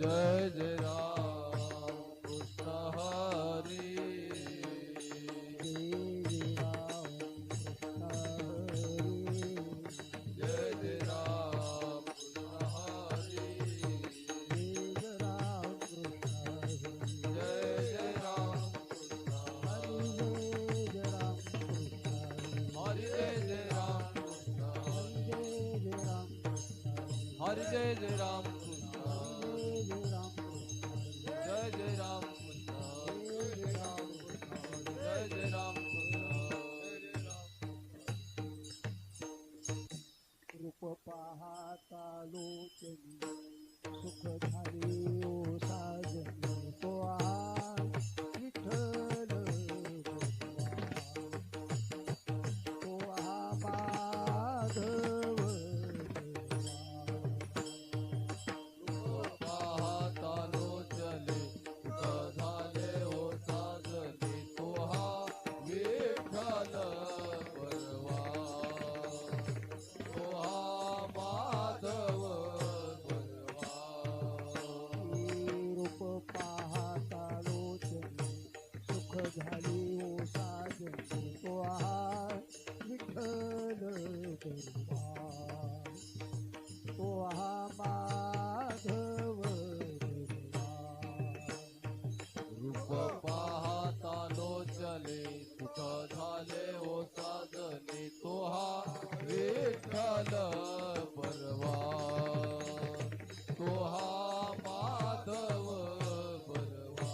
जय जय राम कृष्ण हरी जय जय राम कृष्ण हरी जय जय राम कृष्ण हरी जय जय राम कृष्ण हरी जय जय राम कृष्ण जय जय राम कृष्ण जय जय राम कृष्ण रूप पाहता लोचनी सुख झाले ओ साजनी तो विठ्ठल तो माधव पाहता लोचले सुख झाले हो साजले तो हा विठ्ठल परवा तो हा माधव परवा रूप पाहता लोचनी सुख झाले ओ साजनी तो विठ्ठल तो माधव रूप पाहता लोचले सुख झाले हो साजले तो हा विठ्ठल परवा तो हा माधव परवा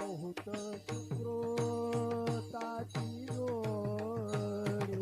बहुत सुकृताची जोडी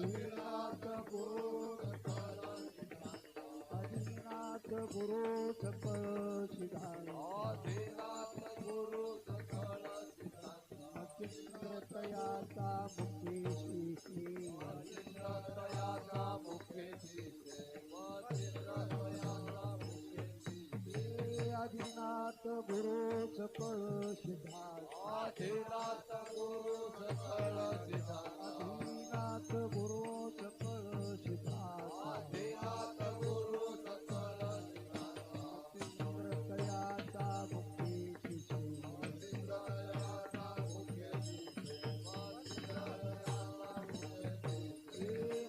आदिनाथ गुरु सकळ सिद्धांत मच्छिंद्रतयाचा मुखेशी आदिनाथ गुरु सकळ सिद्धांत आदिनाथ गुरु सकळ सिद्धांत मच्छिंद्रतयाचा मुखेशी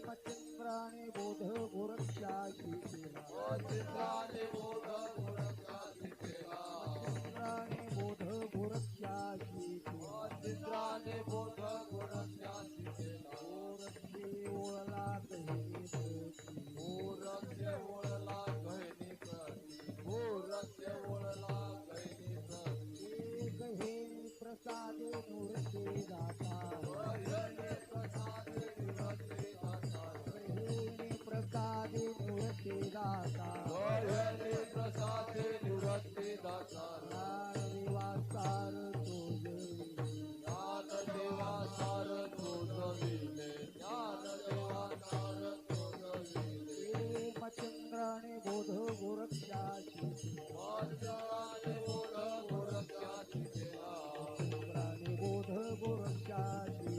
मच्छिंद्राने बोध गोरक्षाची मच्छिंद्राने बोध गोरक्षाची ओळला कहे प्रसादे मूर्ती दाता प्रसादे मूर्ती दाता निवासार मच्छिंद्राने बोध गोरक्षाची मच्छिंद्राने बोध गोरक्षाची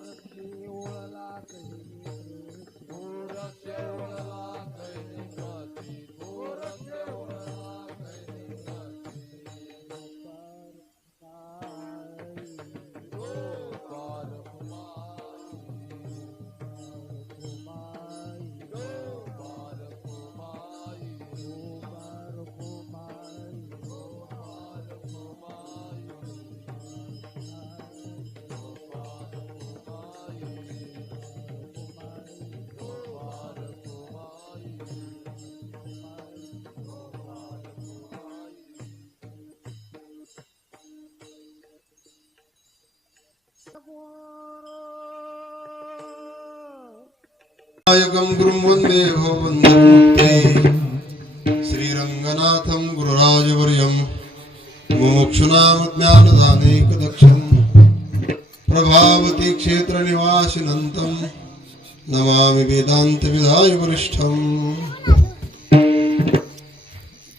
गोरक्षी ओळला नायकं गुरुं वन्दे भववन्दमुक्ते श्रीरङ्गनाथं गुरुराजवर्यं मोक्षुनां ज्ञानदानेकदक्षं प्रभावती क्षेत्रनिवासिनन्तं नमामि वेदान्तविधाय वरिष्ठम्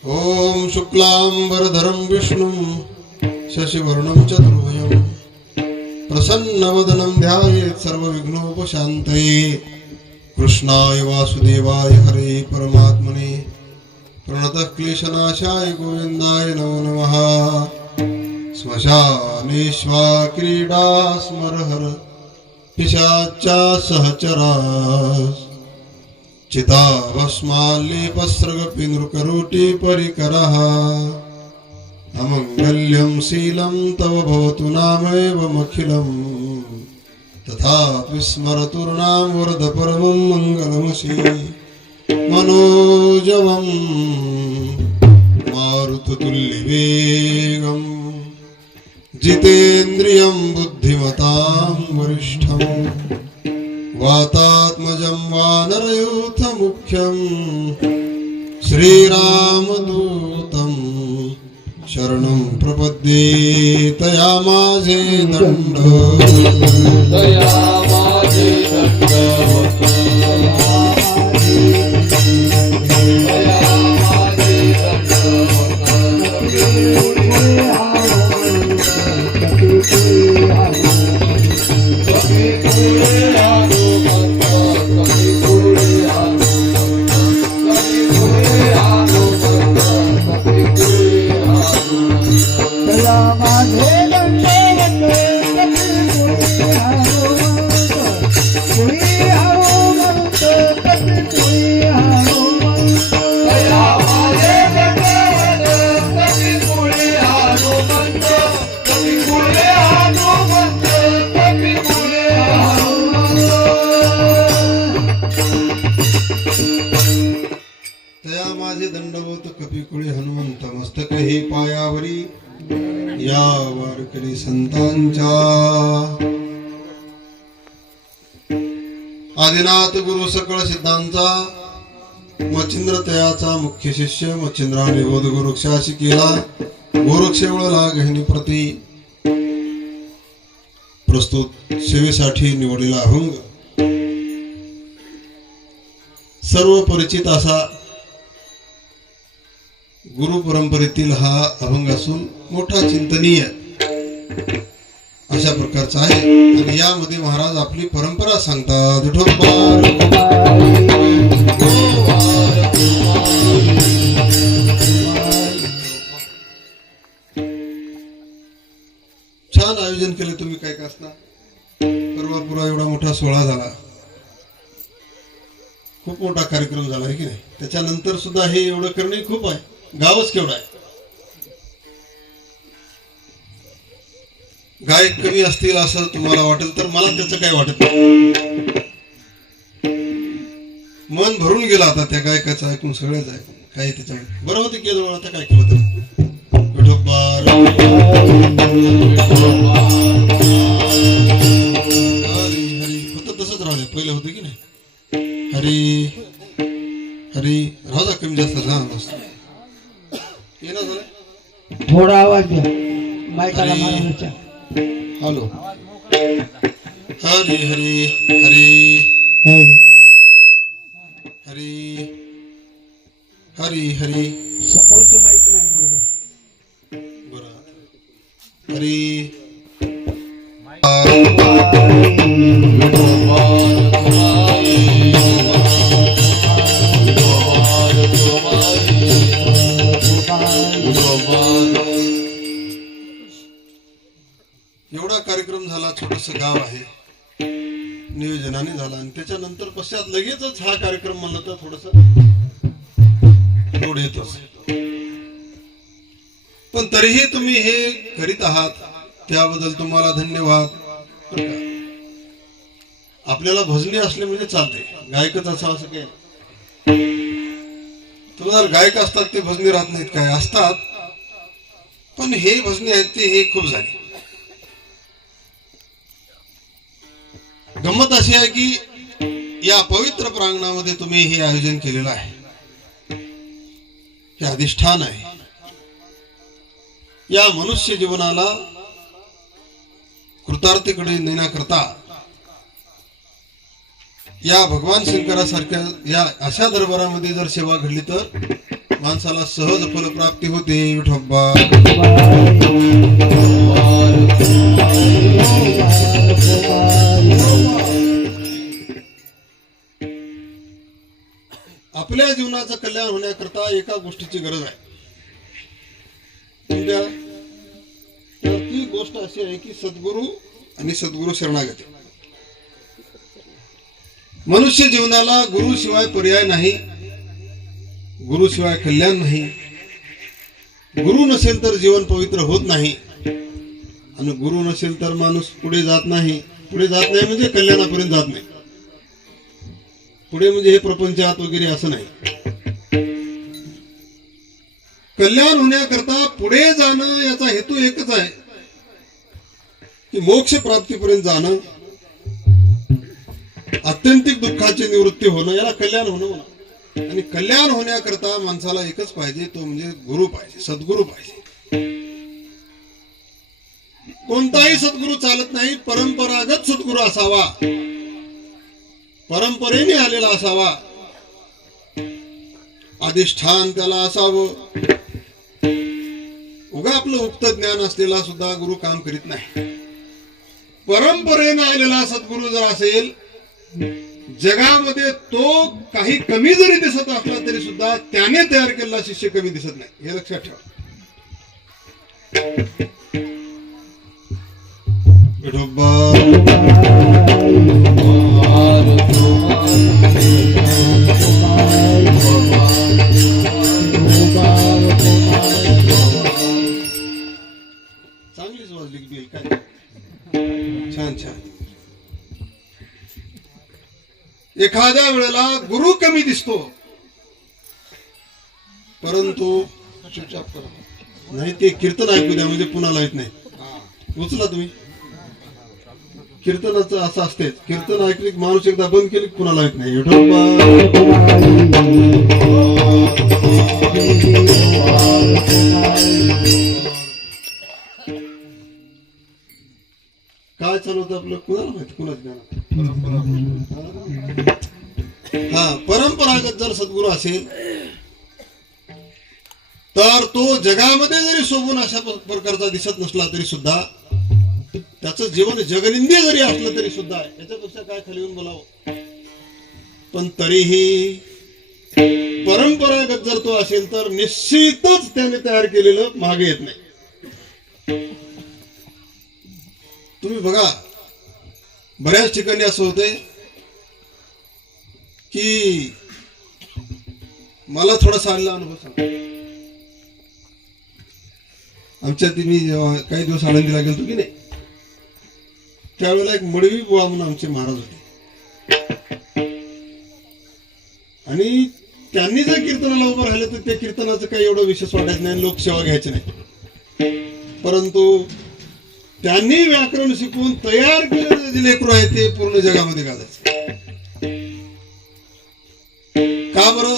ॐ शुक्लाम्बरधरं विष्णुं शशिवर्णं चतुर्भुजं प्रसन्नवदनं ध्यायेत् सर्वविघ्नोपशान्तये कृष्णाय वासुदेवाय हरे परमात्मने प्रणतः क्लेशनाशाय गोविन्दाय नमो नमः श्मशानेष्वा क्रीडा स्मरहर पिशाचा सहचरा चिताभस्माल्लेपस्रगपिनृकरोटी परिकरः अमङ्गल्यं शीलं तव भवतु नामैवमखिलम् तथापि स्मरतुर्नाम वरद परमं मङ्गलमसि मनोजवं मारुततुल्यवेगं जितेन्द्रियं बुद्धिमतां वरिष्ठं वातात्मजं वानरयूथमुख्यं श्रीरामदूतं शरणं प्रपद्ये तया माझे दंड तया माझे दंडवत कपिकुळे हनुमंत मस्तक हे पायावरी या वारकरी संतांच्या आदिनाथ गुरु सकळ सिद्धांचा मच्छिंद्र तयाचा मुख्य शिष्य मच्छिंद्राने बोध गोरक्षाशी केला गोरक्षेवळला गहिनी प्रती प्रस्तुत सेवेसाठी निवडलेला अभंग सर्व परिचित असा गुरु परंपरेतील हा अभंग असून मोठा चिंतनीय अशा प्रकारचा आहे आणि यामध्ये महाराज आपली परंपरा सांगतात. विठोबा छान आयोजन केले तुम्ही काय का असणार परवा एवढा मोठा सोहळा झाला खूप मोठा कार्यक्रम झाला आहे की नाही त्याच्यानंतर सुद्धा हे एवढं करणे खूप आहे गावच केवढा आहे गायक कमी असतील असं तुम्हाला वाटेल तर मला त्याचं काय वाटत नाही मन भरून गेलं आता त्या गायकाचं ऐकून सगळेच ऐकून काही त्याच्यामध्ये बरं होते केलं आता काय केलं तर हरी हरी फक्त तसंच राहिले पहिले होते की नाही हरी हरी राजा कमी जास्त लहान असत ये ना झालं थोडा आवाज द्या मायकाला महाराजांच्या हॅलो हरी हरी हरी हरी हरी हरी समोरचं माईक नाही बरोबर बरं हरी एवढा कार्यक्रम झाला छोटस गाव आहे नियोजनाने झाला आणि त्याच्यानंतर पश्चात लगेचच हा कार्यक्रम म्हणलं तर थोडस पुढे येतोच पण तरीही तुम्ही हे करीत आहात त्याबद्दल तुम्हाला धन्यवाद. आपल्याला भजनी असले म्हणजे चालते गायकच असावं असं काय तुम्ही जर गायक असतात ते भजनी राहत नाहीत काय असतात पण हे भजनी आहेत ते हे खूप झाले. गंमत अशी आहे की या पवित्र प्रांगणामध्ये तुम्ही हे आयोजन केलेलं आहे हे अधिष्ठान आहे या मनुष्य जीवनाला कृतार्थीकडे नेण्याकरता या भगवान शंकरासारख्या या अशा दरबारामध्ये जर सेवा घडली तर माणसाला सहज फलप्राप्ती होते. विठोबा आपल्या जीवनाचं कल्याण होण्याकरता एका गोष्टीची गरज आहे तर ती गोष्ट अशी आहे की सद्गुरू आणि सद्गुरू शरणागती. मनुष्य जीवनाला गुरु शिवाय पर्याय नाही गुरु शिवाय कल्याण नाही गुरु नसेल तर जीवन पवित्र होत नाही आणि गुरु नसेल तर माणूस पुढे जात नाही म्हणजे कल्याणापर्यंत जात नाही पुढे म्हणजे हे प्रपंचात वगैरे असं नाही. कल्याण होण्याकरता पुढे जाणं याचा हेतू एकच आहे की मोक्ष प्राप्तीपर्यंत जाणं आत्यंतिक दुःखाची निवृत्ती होणं याला कल्याण होणं आणि कल्याण होण्याकरता माणसाला एकच पाहिजे तो म्हणजे गुरु पाहिजे सद्गुरु पाहिजे. कोणताही सद्गुरु चालत नाही परंपरागत सद्गुरु असावा परंपरेने आलेला असावा अधिष्ठान त्याला असावं. उगा आपलं उक्त ज्ञान असलेला सुद्धा गुरु काम करीत नाही. परंपरेने आलेला सद्गुरु जर असेल जगामध्ये तो काही कमी जरी दिसत असला तरी सुद्धा त्याने तयार केलेला शिष्य कमी दिसत नाही हे लक्षात ठेवा. चांगलीच वाजली बेल काय छान छान. एखाद्या वेळेला गुरु कमी दिसतो परंतु चुपचाप करा नाही ते कीर्तन ऐकू द्या म्हणजे पुन्हा येत नाही. उचला तुम्ही. कीर्तनाचं असं असते, कीर्तन ऐकले की माणूस एकदा बंद केली की पुन्हा येत नाही. काय चालू होतं आपलं कुणाला माहिती, कुणाच हा. परंपरागत जर सद्गुरू असेल तर तो जगामध्ये जरी शोभून अशा प्रकारचा दिसत नसला तरी सुद्धा, त्याचं जीवन जगनिंदी जरी असलं तरी सुद्धा, याच्यापेक्षा काय खाली येऊन बोलावं. पण तरीही परंपरागत जर तो असेल तर निश्चितच त्याने तयार केलेलं मागे येत नाही. तुम्ही बघा, बऱ्याच ठिकाणी असं होतंय की मला थोडासा आलेला अनुभव सांग. आमच्यात मी जेव्हा काही दिवस आनंदीला गेलो की नाही, त्यावेळेला एक मडवी बुवा म्हणून आमचे महाराज होते आणि त्यांनी जर कीर्तनाला उभं राहिलं तर त्या कीर्तनाचं काही एवढं विशेष वाटायचं नाही, लोकसेवा घ्यायची नाही. परंतु त्यांनी व्याकरण शिकवून तयार केलेलं जे लेकरू आहे ते पूर्ण जगामध्ये गाजायचं. का बरं?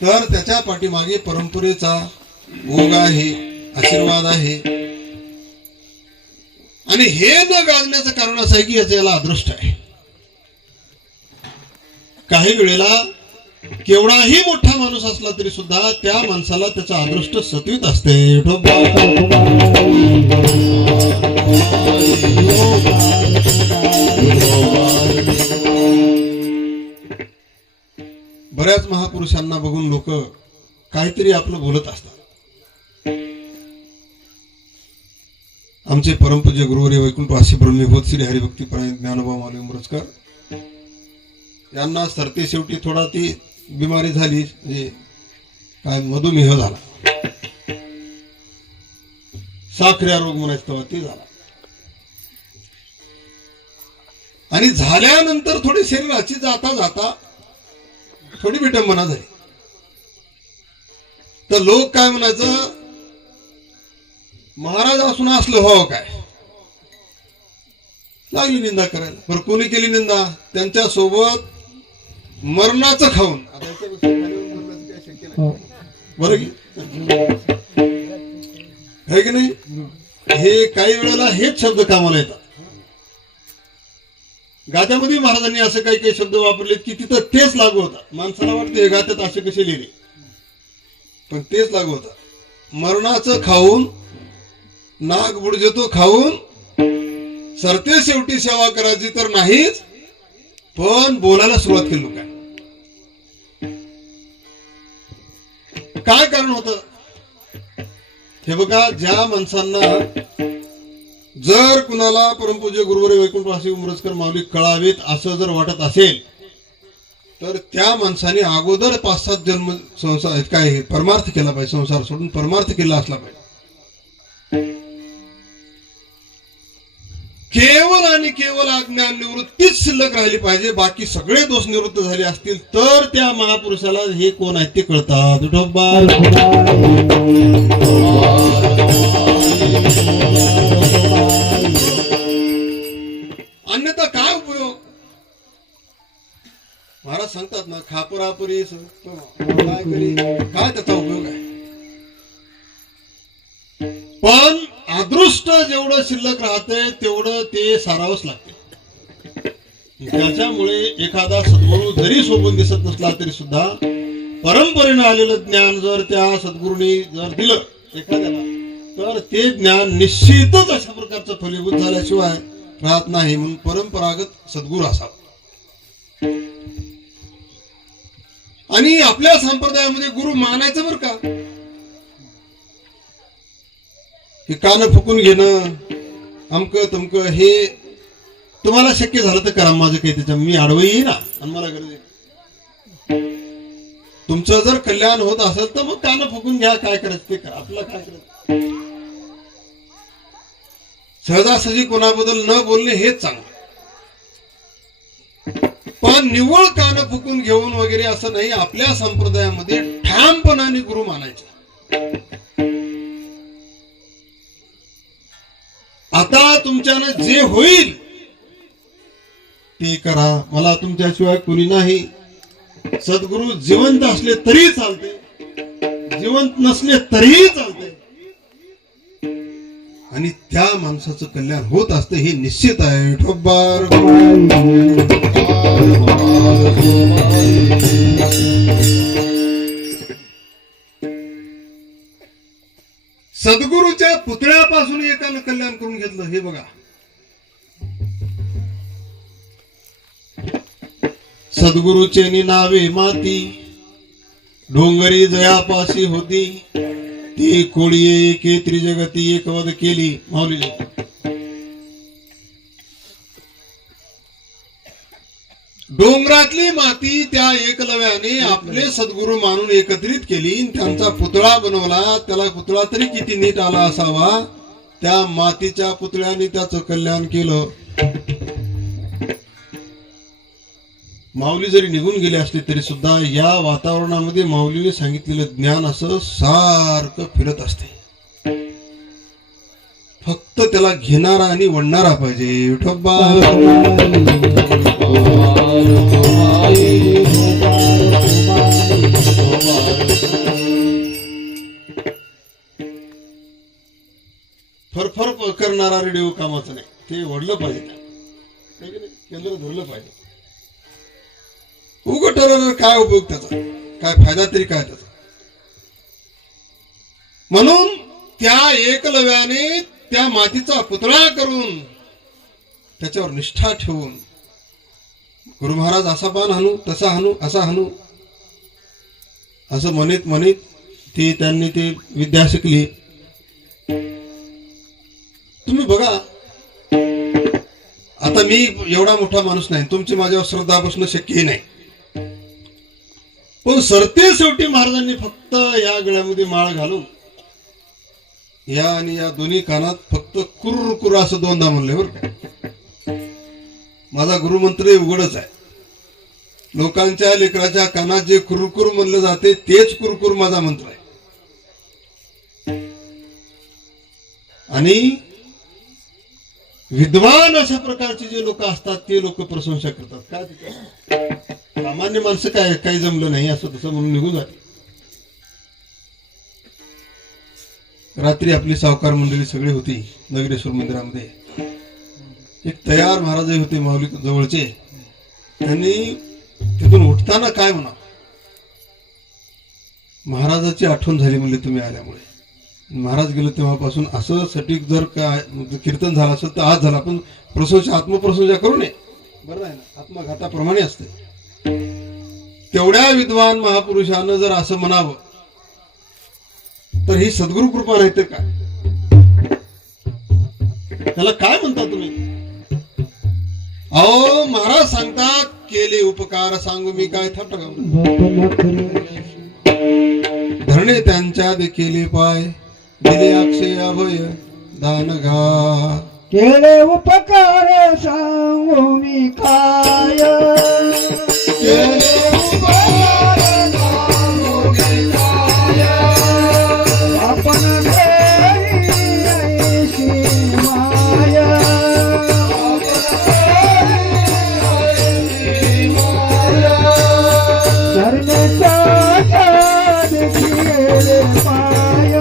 तर त्याच्या पाठीमागे परंपरेचा ओघ आहे, आशीर्वाद आहे. आणि हे न गाजण्याचं कारण असं आहे की याला अदृष्ट आहे. काही वेळेला केवढाही मोठा माणूस असला तरी सुद्धा त्या माणसाला त्याचं अदृष्ट सत्वित असते. बऱ्याच महापुरुषांना बघून लोक काहीतरी आपलं बोलत असतात. आमचे परमपूज्य गुरुवर्य वैकुंठवासी ब्रह्मीभूत श्री हरिभक्तीपरायण ज्ञानोबा माऊली उंबरजकर यांना सरते शेवटी थोडा ती बिमारी झाली, म्हणजे काय मधुमेह झाला, साखऱ्या रोग म्हणायचं तेव्हा ते झाला. आणि झाल्यानंतर थोडी शरीराची जाता जाता थोडी विटंबना झाली. तर लोक काय म्हणायचं, महाराज असून असलं हो काय, लागली निंदा करायला. बरं कोणी केली निंदा? त्यांच्या सोबत मरणाचं खाऊन. बरं की है की नाही? हे काही वेळेला हेच शब्द कामाला येतात. गात्यामध्ये महाराजांनी असं काही काही शब्द वापरलेत की तिथं तेच लागू होतात. माणसाला वाटते हे गात्यात असे कसे लिहिले, पण तेच लागू होतात. मरणाचं खाऊन, नाग बुडजेतो खाऊन, सरते शेवटी सेवा करायची तर नाहीच, पण बोलायला सुरुवात केली लोकांनी. काय कारण होतं? हे बघा, ज्या माणसांना जर कुणाला परमपूज्य गुरुवर्य वैकुंठवासी उंबरजकर माऊली कळावेत असं जर वाटत असेल तर त्या माणसाने अगोदर 5-7 जन्म संसार काय परमार्थ केला पाहिजे. संसार सोडून परमार्थ केला असला पाहिजे. केवळ आणि केवळ अज्ञान निवृत्तीच शिल्लक राहिली पाहिजे. बाकी सगळे दोष निवृत्त झाले असतील तर त्या महापुरुषाला हे कोण आहेत ते कळतात. अन्यथा काय उपयोग? महाराज सांगतात ना, खापरापरी काय करी, काय त्याचा उपयोग आहे? पण अदृष्ट जेवढं शिल्लक राहते तेवढं ते सारावंच लागते. त्याच्यामुळे एखादा सद्गुरू जरी सोबून दिसत नसला तरी सुद्धा परंपरेनं आलेलं ज्ञान जर त्या सद्गुरूंनी जर दिलं एखाद्याला तर ते ज्ञान निश्चितच अशा प्रकारचं फलीभूत झाल्याशिवाय राहत नाही. म्हणून परंपरागत सद्गुरू असावा. आणि आपल्या संप्रदायामध्ये गुरु मानायचं बरं का, की कान फुकून घेणं, अमकं तमकं, हे तुम्हाला शक्य झालं तर करा. माझं काही त्याच्या मी आडवं येईन ना, आणि मला गरज आहे. तुमचं जर कल्याण होत असेल तर मग कान फुकून घ्या, काय करायचं ते करा, आपलं काय करायचं. सहजासहजी कोणाबद्दल न बोलणे हेच चांगलं. पण निव्वळ कान फुकून घेऊन वगैरे असं नाही. आपल्या संप्रदायामध्ये ठामपणाने गुरु मानायचे. आता तुमच्यानं जे होईल ते करा, मला तुमच्याशिवाय कुणी नाही. सद्गुरू जिवंत असले तरी चालते, जिवंत नसले तरीही चालते, आणि त्या माणसाचं कल्याण होत असते हे निश्चित आहे. ठोकबार सद्गुरूच्या पुतळ्यापासून एकानं कल्याण करून घेतलं. हे बघा, सद्गुरूचे नावे माती, डोंगरी जयापाशी होती, ती कोळीये एके त्रिजगती एकवद केली. माऊलीने डोंगरातली माती त्या एकलव्याने आपले सद्गुरू मानून एकत्रित केली, त्यांचा पुतळा बनवला. त्याला पुतळा तरी किती नीट आला असावा, त्या मातीच्या पुतळ्याने त्याचं कल्याण केलं. माऊली जरी निघून गेले असले तरी सुद्धा या वातावरणामध्ये माऊलीने सांगितलेलं ज्ञान असं सारखं फिरत असते. फक्त त्याला घेणारा आणि वडणारा पाहिजे. विठोबा फरफर करणारा रेडिओ कामाचं नाही, ते वडलं पाहिजे, केंद्र धरलं पाहिजे. उगं ठरवलं काय उपयोग त्याचा, काय फायदा तरी काय त्याचा. म्हणून त्या एकलव्याने त्या मातीचा पुतळा करून त्याच्यावर निष्ठा ठेवून गुरु महाराज असा बाण हाणू, तसा हाणू, असा हाणू असं म्हणत म्हणत ते त्यांनी ते विद्या शिकली. तुम्ही बघा, आता मी एवढा मोठा माणूस नाही, तुमची माझ्यावर श्रद्धा बसणं शक्यही नाही, पण सरते शेवटी महाराजांनी फक्त या गळ्यामध्ये माळ घालून या आणि या दोन्ही कानात फक्त कुर्र असं दोनदा म्हणले. बरं का, माझा गुरुमंत्र उघडच आहे. लोकांच्या लेकराच्या कानात जे कुरकुर म्हणलं जाते तेच कुरकुर माझा मंत्र आहे. आणि विद्वान अशा प्रकारचे जे लोक असतात ते लोक प्रशंसा करतात. काय सामान्य माणसं काय काही जमलं नाही असं तसं म्हणून निघून जाते. रात्री आपली सावकार मंडळी सगळी होती नगरेश्वर मंदिरामध्ये. एक तयार महाराज होते माऊली जवळचे, त्यांनी तिथून उठताना काय म्हणा, महाराजाची आठवण झाली म्हणले तुम्ही आल्यामुळे. महाराज गेले तेव्हापासून असं सटीक जर काय कीर्तन झालं असेल तर आज झाला, पण प्रशंसा आत्मप्रशंसा करू नये. बरं आहे ना, आत्मघाताप्रमाणे असते. तेवढ्या विद्वान महापुरुषानं जर असं म्हणावं तर ही सद्गुरु कृपा नाही तर काय, त्याला काय म्हणता तुम्ही? अहो महाराज सांगतात, केले उपकार सांगू मी काय थाट धरणे त्यांच्या केले पाय, दिले अक्षय अभय दान घा. केले उपकार सांगू मी काय, केले उपकार सांगू मी काय, आपण घरी ऐशी माया, धरण्याच्या केले पाया,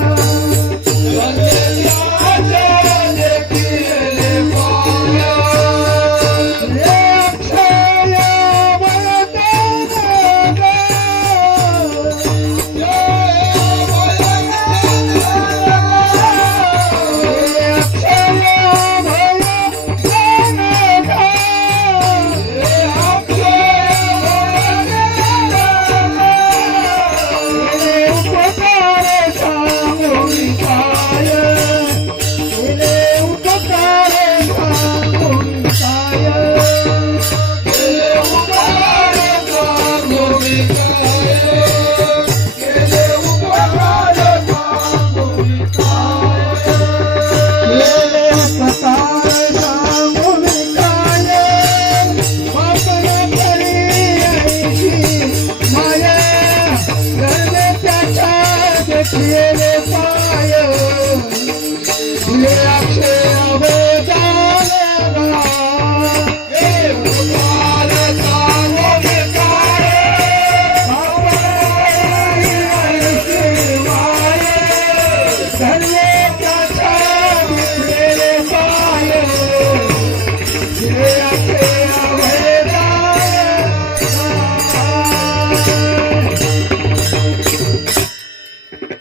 केले पाय, दिले अक्षय अभय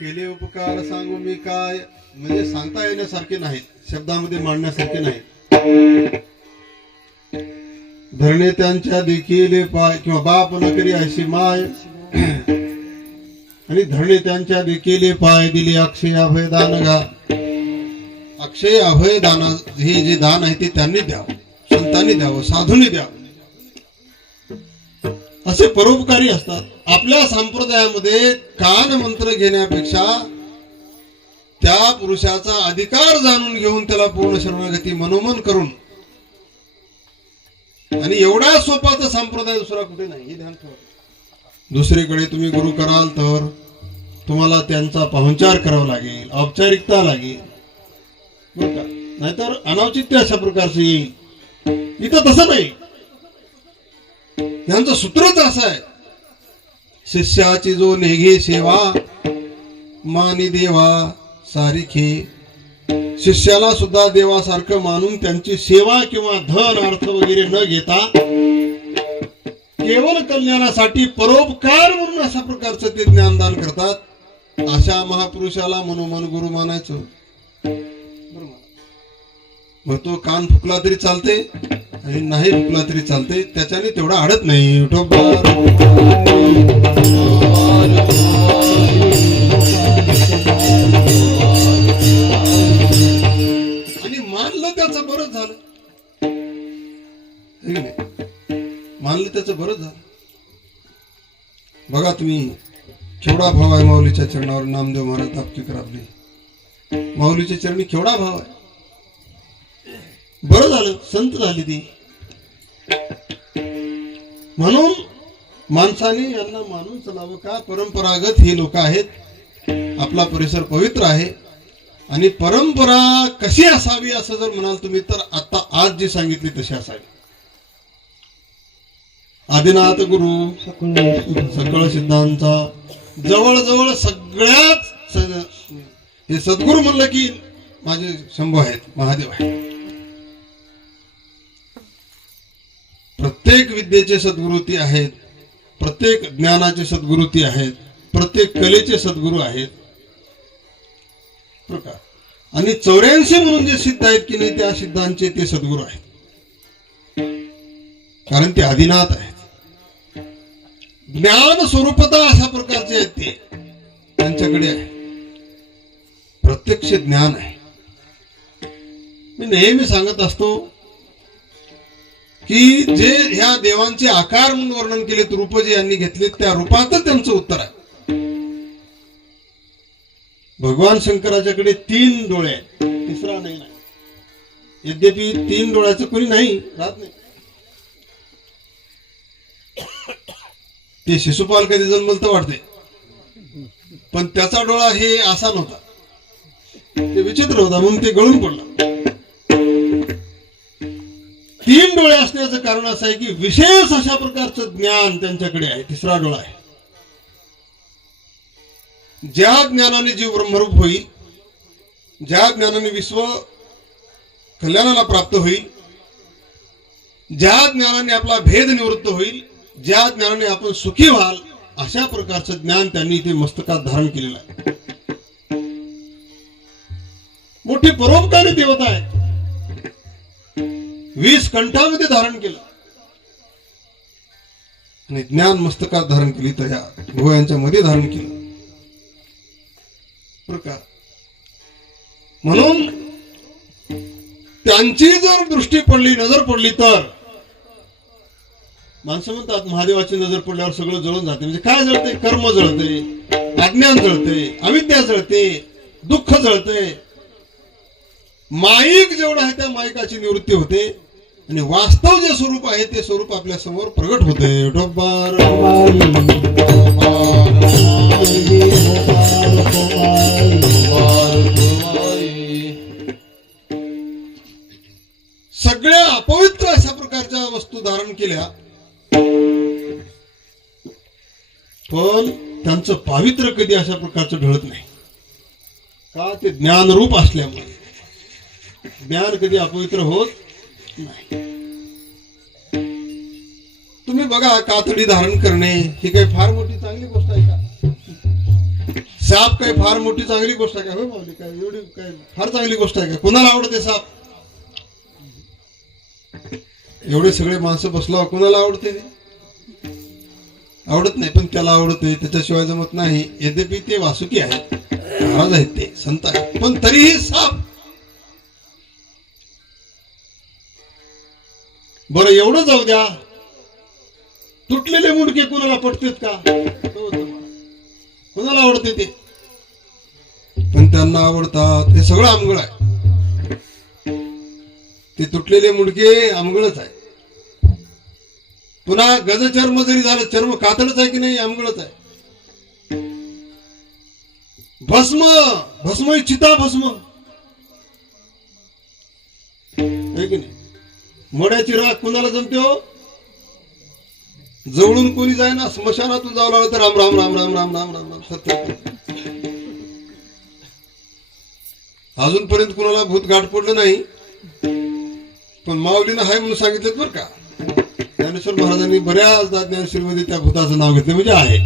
केले उपकार सांगू मी काय, म्हणजे सांगता येण्यासारखे नाही, शब्दामध्ये मांडण्यासारखे नाही. धरणे त्यांच्या देखील पाय किंवा बाप न करी अशी माय, आणि धरणे त्यांच्या देखील पाय दिले अक्षय अभय दान गा. अक्षय अभय दान हे जे दान आहे ते त्यांनी द्यावं, संतांनी द्यावं, साधूंनी द्यावं. असे परोपकारी असतात. आपल्या संप्रदायामध्ये कान मंत्र घेण्यापेक्षा त्या पुरुषाचा अधिकार जाणून घेऊन त्याला पूर्ण शरणागती मनोमन करून, आणि एवढा सोपा तर संप्रदाय दुसरा कुठे नाही, हे ध्यान ठेवा. दुसरीकडे तुम्ही गुरु कराल तर तुम्हाला त्यांचा पाहुणचार करावा लागेल, औपचारिकता लागेल, बरं का, नाहीतर अनावचित्य अशा प्रकारचं येईल. इथं तसं नाही. यांचं सूत्रच असं आहे, शिष्याची जो नेघे सेवा मानी देवा सारिखे. शिष्याला सुद्धा देवासारखं मानून त्यांची सेवा किंवा धन अर्थ वगैरे न घेता केवळ कल्याणासाठी परोपकार म्हणून अशा प्रकारचं ते ज्ञानदान करतात. अशा महापुरुषाला मनोमन गुरु मानायचं. मग तो कान फुकला तरी चालते आणि नाही फुकला तरी चालते, त्याच्याने तेवढा अडत नाही. आणि मानलं त्याचं बरंच झालं, मानलं त्याचं बरंच झालं. बघा तुम्ही केवढा भाव आहे माऊलीच्या चरणावर. नामदेव महाराज तापकीकर आपले माऊलीच्या चरणी केवढा भाव आहे. बरं झालं संत झाली ती. म्हणून माणसाने यांना मानून चालावं. का परंपरागत ही लोक आहेत, आपला परिसर पवित्र आहे. आणि परंपरा कशी असावी असं जर म्हणाल तुम्ही तर आता आज जी सांगितली तशी असावी. आदिनाथ गुरु सकळ सिद्धांचा जवळजवळ सगळ्याच हे सद्गुरू म्हणलं की माझे शंभू आहेत, महादेव आहेत. प्रत्येक विद्येचे सद्गुरू ती आहेत, प्रत्येक ज्ञानाचे सद्गुरू ती आहेत, प्रत्येक कलेचे सद्गुरू आहेत. प्रकार आणि 84 म्हणून जे सिद्ध आहेत की नाही त्या सिद्धांचे ते सद्गुरू आहेत, कारण ते आदिनाथ आहेत. ज्ञान स्वरूपता अशा प्रकारचे आहेत ते त्यांच्याकडे आहे, प्रत्यक्ष ज्ञान आहे. मी नेहमी सांगत असतो की जे ह्या देवांचे आकार म्हणून वर्णन केले, रूप जे यांनी घेतले त्या रूपातच त्यांचं उत्तर आहे. भगवान शंकराच्याकडे 3 डोळे आहेत, तिसरा नाही. यद्यपि 3 डोळ्याचं कोणी नाही राहत नाही. ते शिशुपाल कधी जन्मल तर वाटते, पण त्याचा डोळा हे असा नव्हता, ते विचित्र होता म्हणून ते गळून पडला. 3 डोळे असण्याचं कारण असं आहे की विशेष अशा प्रकारचं ज्ञान त्यांच्याकडे आहे. तिसरा डोळा आहे. ज्या ज्ञानाने जीव ब्रह्मरूप होईल, ज्या ज्ञानाने विश्व कल्याणाला प्राप्त होईल, ज्या ज्ञानाने आपला भेद निवृत्त होईल, ज्या ज्ञानाने आपण सुखी व्हाल, अशा प्रकारचं ज्ञान त्यांनी इथे मस्तकात धारण केलेलं आहे. मोठी परोपकारी देवता आहे. 20 कंठामध्ये धारण केलं आणि ज्ञान मस्तकात धारण केली, तर या भुवयांच्या मध्ये धारण केलं. प्रकार म्हणून त्यांची जर दृष्टी पडली, नजर पडली, तर माणसं म्हणतात महादेवाची नजर पडल्यावर सगळं जळून जाते. म्हणजे काय जळते? कर्म जळते, अज्ञान जळते, अविद्या जळते, दुःख जळते. माईक जेवढं आहे त्या माईकाची निवृत्ती होते आणि वास्तव जे स्वरूप आहे ते स्वरूप आपल्या समोर प्रगट होते. सगळ्या अपवित्र अशा प्रकारच्या वस्तू धारण केल्या, पण त्यांचं पावित्र्य कधी अशा प्रकारचं ढळत नाही. का? ते ज्ञानरूप असल्यामुळे. ज्ञान कधी अपवित्र होत नाही. तुम्ही बघा, कातडी धारण करणे ही काही फार मोठी चांगली गोष्ट आहे का? साप काय फार मोठी चांगली गोष्ट आहे का? हो माऊली, काय एवढी काय फार चांगली गोष्ट आहे का? कोणाला आवडते साप? एवढे सगळे माणसं बसलो, कोणाला आवडते? आवडत नाही, पण त्याला आवडते, त्याच्याशिवाय जमत नाही. यद्यपि ते वासुकी आहे, महाराज आहेत, ते संत आहेत, पण तरीही साप. बरं एवढं जाऊ द्या, तुटलेले मुंडके कोणाला पटतात का? कोणाला आवडते ते? पण त्यांना आवडतात. ते सगळं आमगळ आहे. ते तुटलेले मुंडके आमगळच आहे. पुन्हा गजचर्म जरी झालं, चर्म कातडच आहे की नाही? आमगळच आहे. भस्म चिता भस्म आहे की नाही? मोड्याची राख कुणाला जमते हो? जवळून कोणी जाय ना, स्मशानातून जावं लागलं तर राम राम राम राम राम राम राम राम सत्य. अजूनपर्यंत कुणाला भूत गाठ पडलं नाही, पण माऊलीनं हाय म्हणून सांगितलं बरं का. ज्ञानेश्वर महाराजांनी बऱ्याचदा ज्ञानेश्वरीमध्ये त्या भूताचं नाव घेतलं, म्हणजे आहे.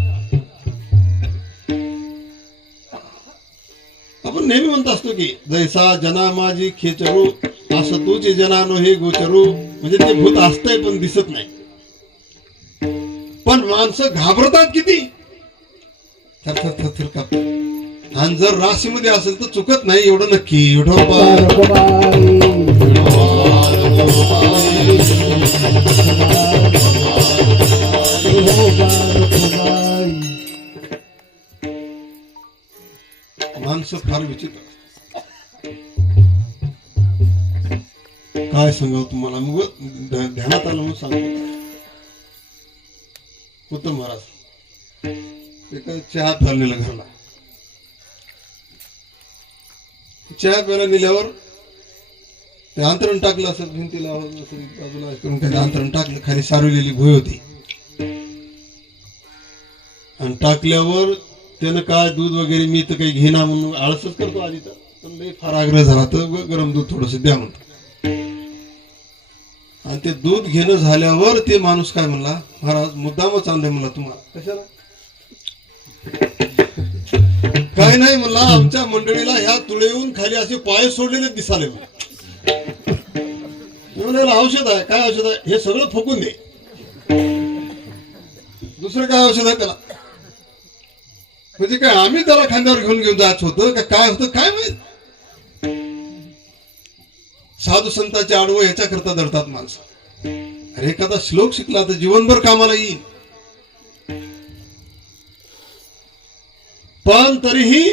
आपण नेहमी म्हणत असतो की जैसा जना माझी खेचरू असं तुझे जनानो हे गोचरू. म्हणजे ते भूत असतंय पण दिसत नाही. पण माणसं घाबरतात किती, थर थर थर थर कापतात. आणि जर राशीमध्ये असेल तर चुकत नाही, एवढं नक्की. माणसं फार विचित्र. काय सांगावं तुम्हाला, मग ध्यानात आलं म्हणून सांगतो. होतं महाराज एका चहा प्यायला घरला, चहा प्यायला नेल्यावर ते अंतरण टाकलं, असं भिंतीला बाजूला करून काही अंतरण टाकलं. खाली सारवलेली भुई होती, आणि टाकल्यावर त्यानं काय दूध वगैरे मी तर काही घेणार म्हणून आळसच करतो आधी तर, पण लई फार आग्रह झाला तर गरम दूध थोडस द्या म्हणतो. आणि ते दूध घेणं झाल्यावर ते माणूस काय म्हणला, महाराज मुद्दामच आणलंय मला तुम्हाला. कशाला? काय नाही म्हणला, आमच्या मंडळीला ह्या तुळेहून खाली असे पाय सोडलेले दिसाले. औषध आहे. काय औषध आहे? हे सगळं फुकून दे, दुसरं काय औषध आहे त्याला? म्हणजे काय आम्ही त्याला खांद्यावर घेऊन जायचं होतं का? काय होतं काय माहित. साधू संतांच्या आडवं ह्याच्या करता धरतात माणसं. अरे एखादा श्लोक शिकला तर जीवनभर कामाला येईल. पण तरीही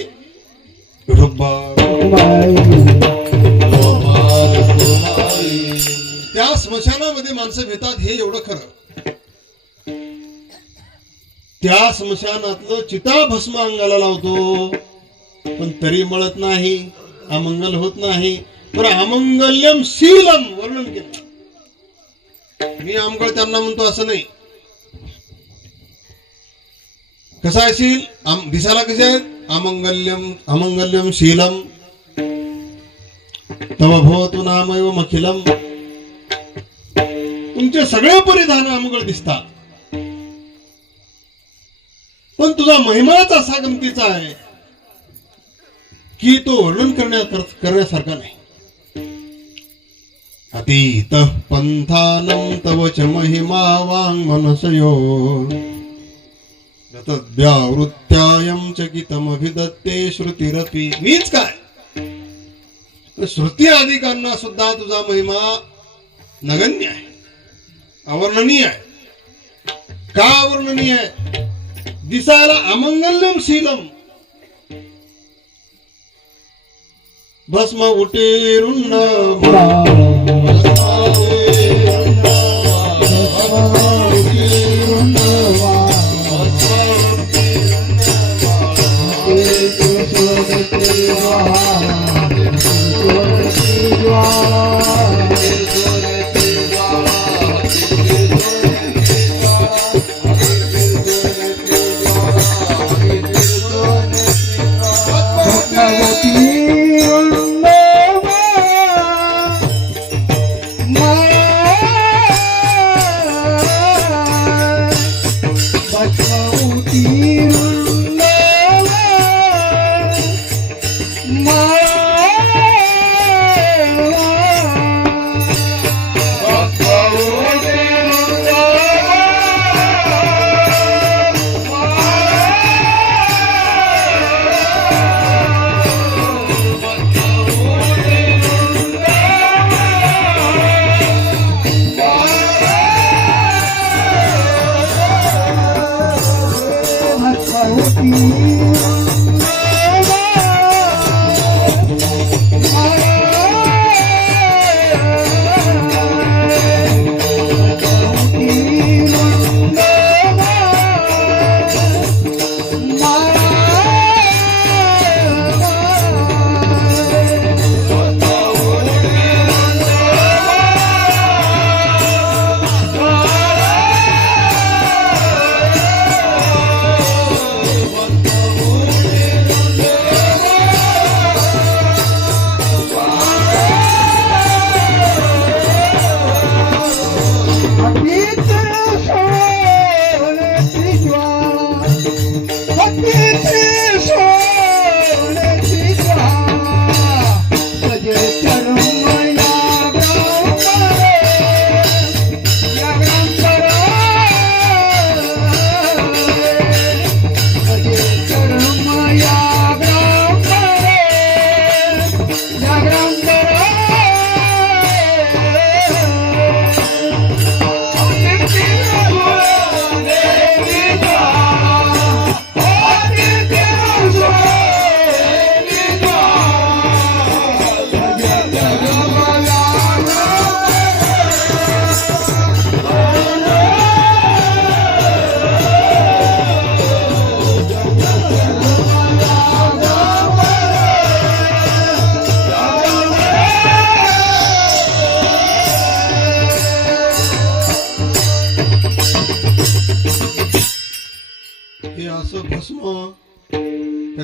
त्या स्मशानामध्ये माणसं भेटतात, हे एवढं खरं. त्या स्मशानातलं चिता भस्म अंगाला लावतो, पण तरी मळत नाही, अमंगल होत नाही. पण अमंगल्यम शीलम वर्णन केलं. मी आमगळ त्यांना म्हणतो असं नाही. कसा आहे शील? दिसायला कसे आहेत? अमंगल्यम शीलम तव भवतु नामैव मखिलम. तुमचे सगळे परिधान अमंगळ दिसतात, पण तुझा महिमाच असा गमतीचा आहे की तो वर्णन करण्यासारखा नाही. अतीत पंथानं तव च महिमा वांग मनसयो तद्व्यावृत्त्यायं चकितमभिदत्ते श्रुतिरपि. मीच काय, श्रुती अधिकांना सुद्धा तुझा महिमा नगण्य आहे, अवर्णनीय आहे. का अवर्णनीय आहे? दिसायला अमंगल्यम शीलम, भस्म उटेरुन्न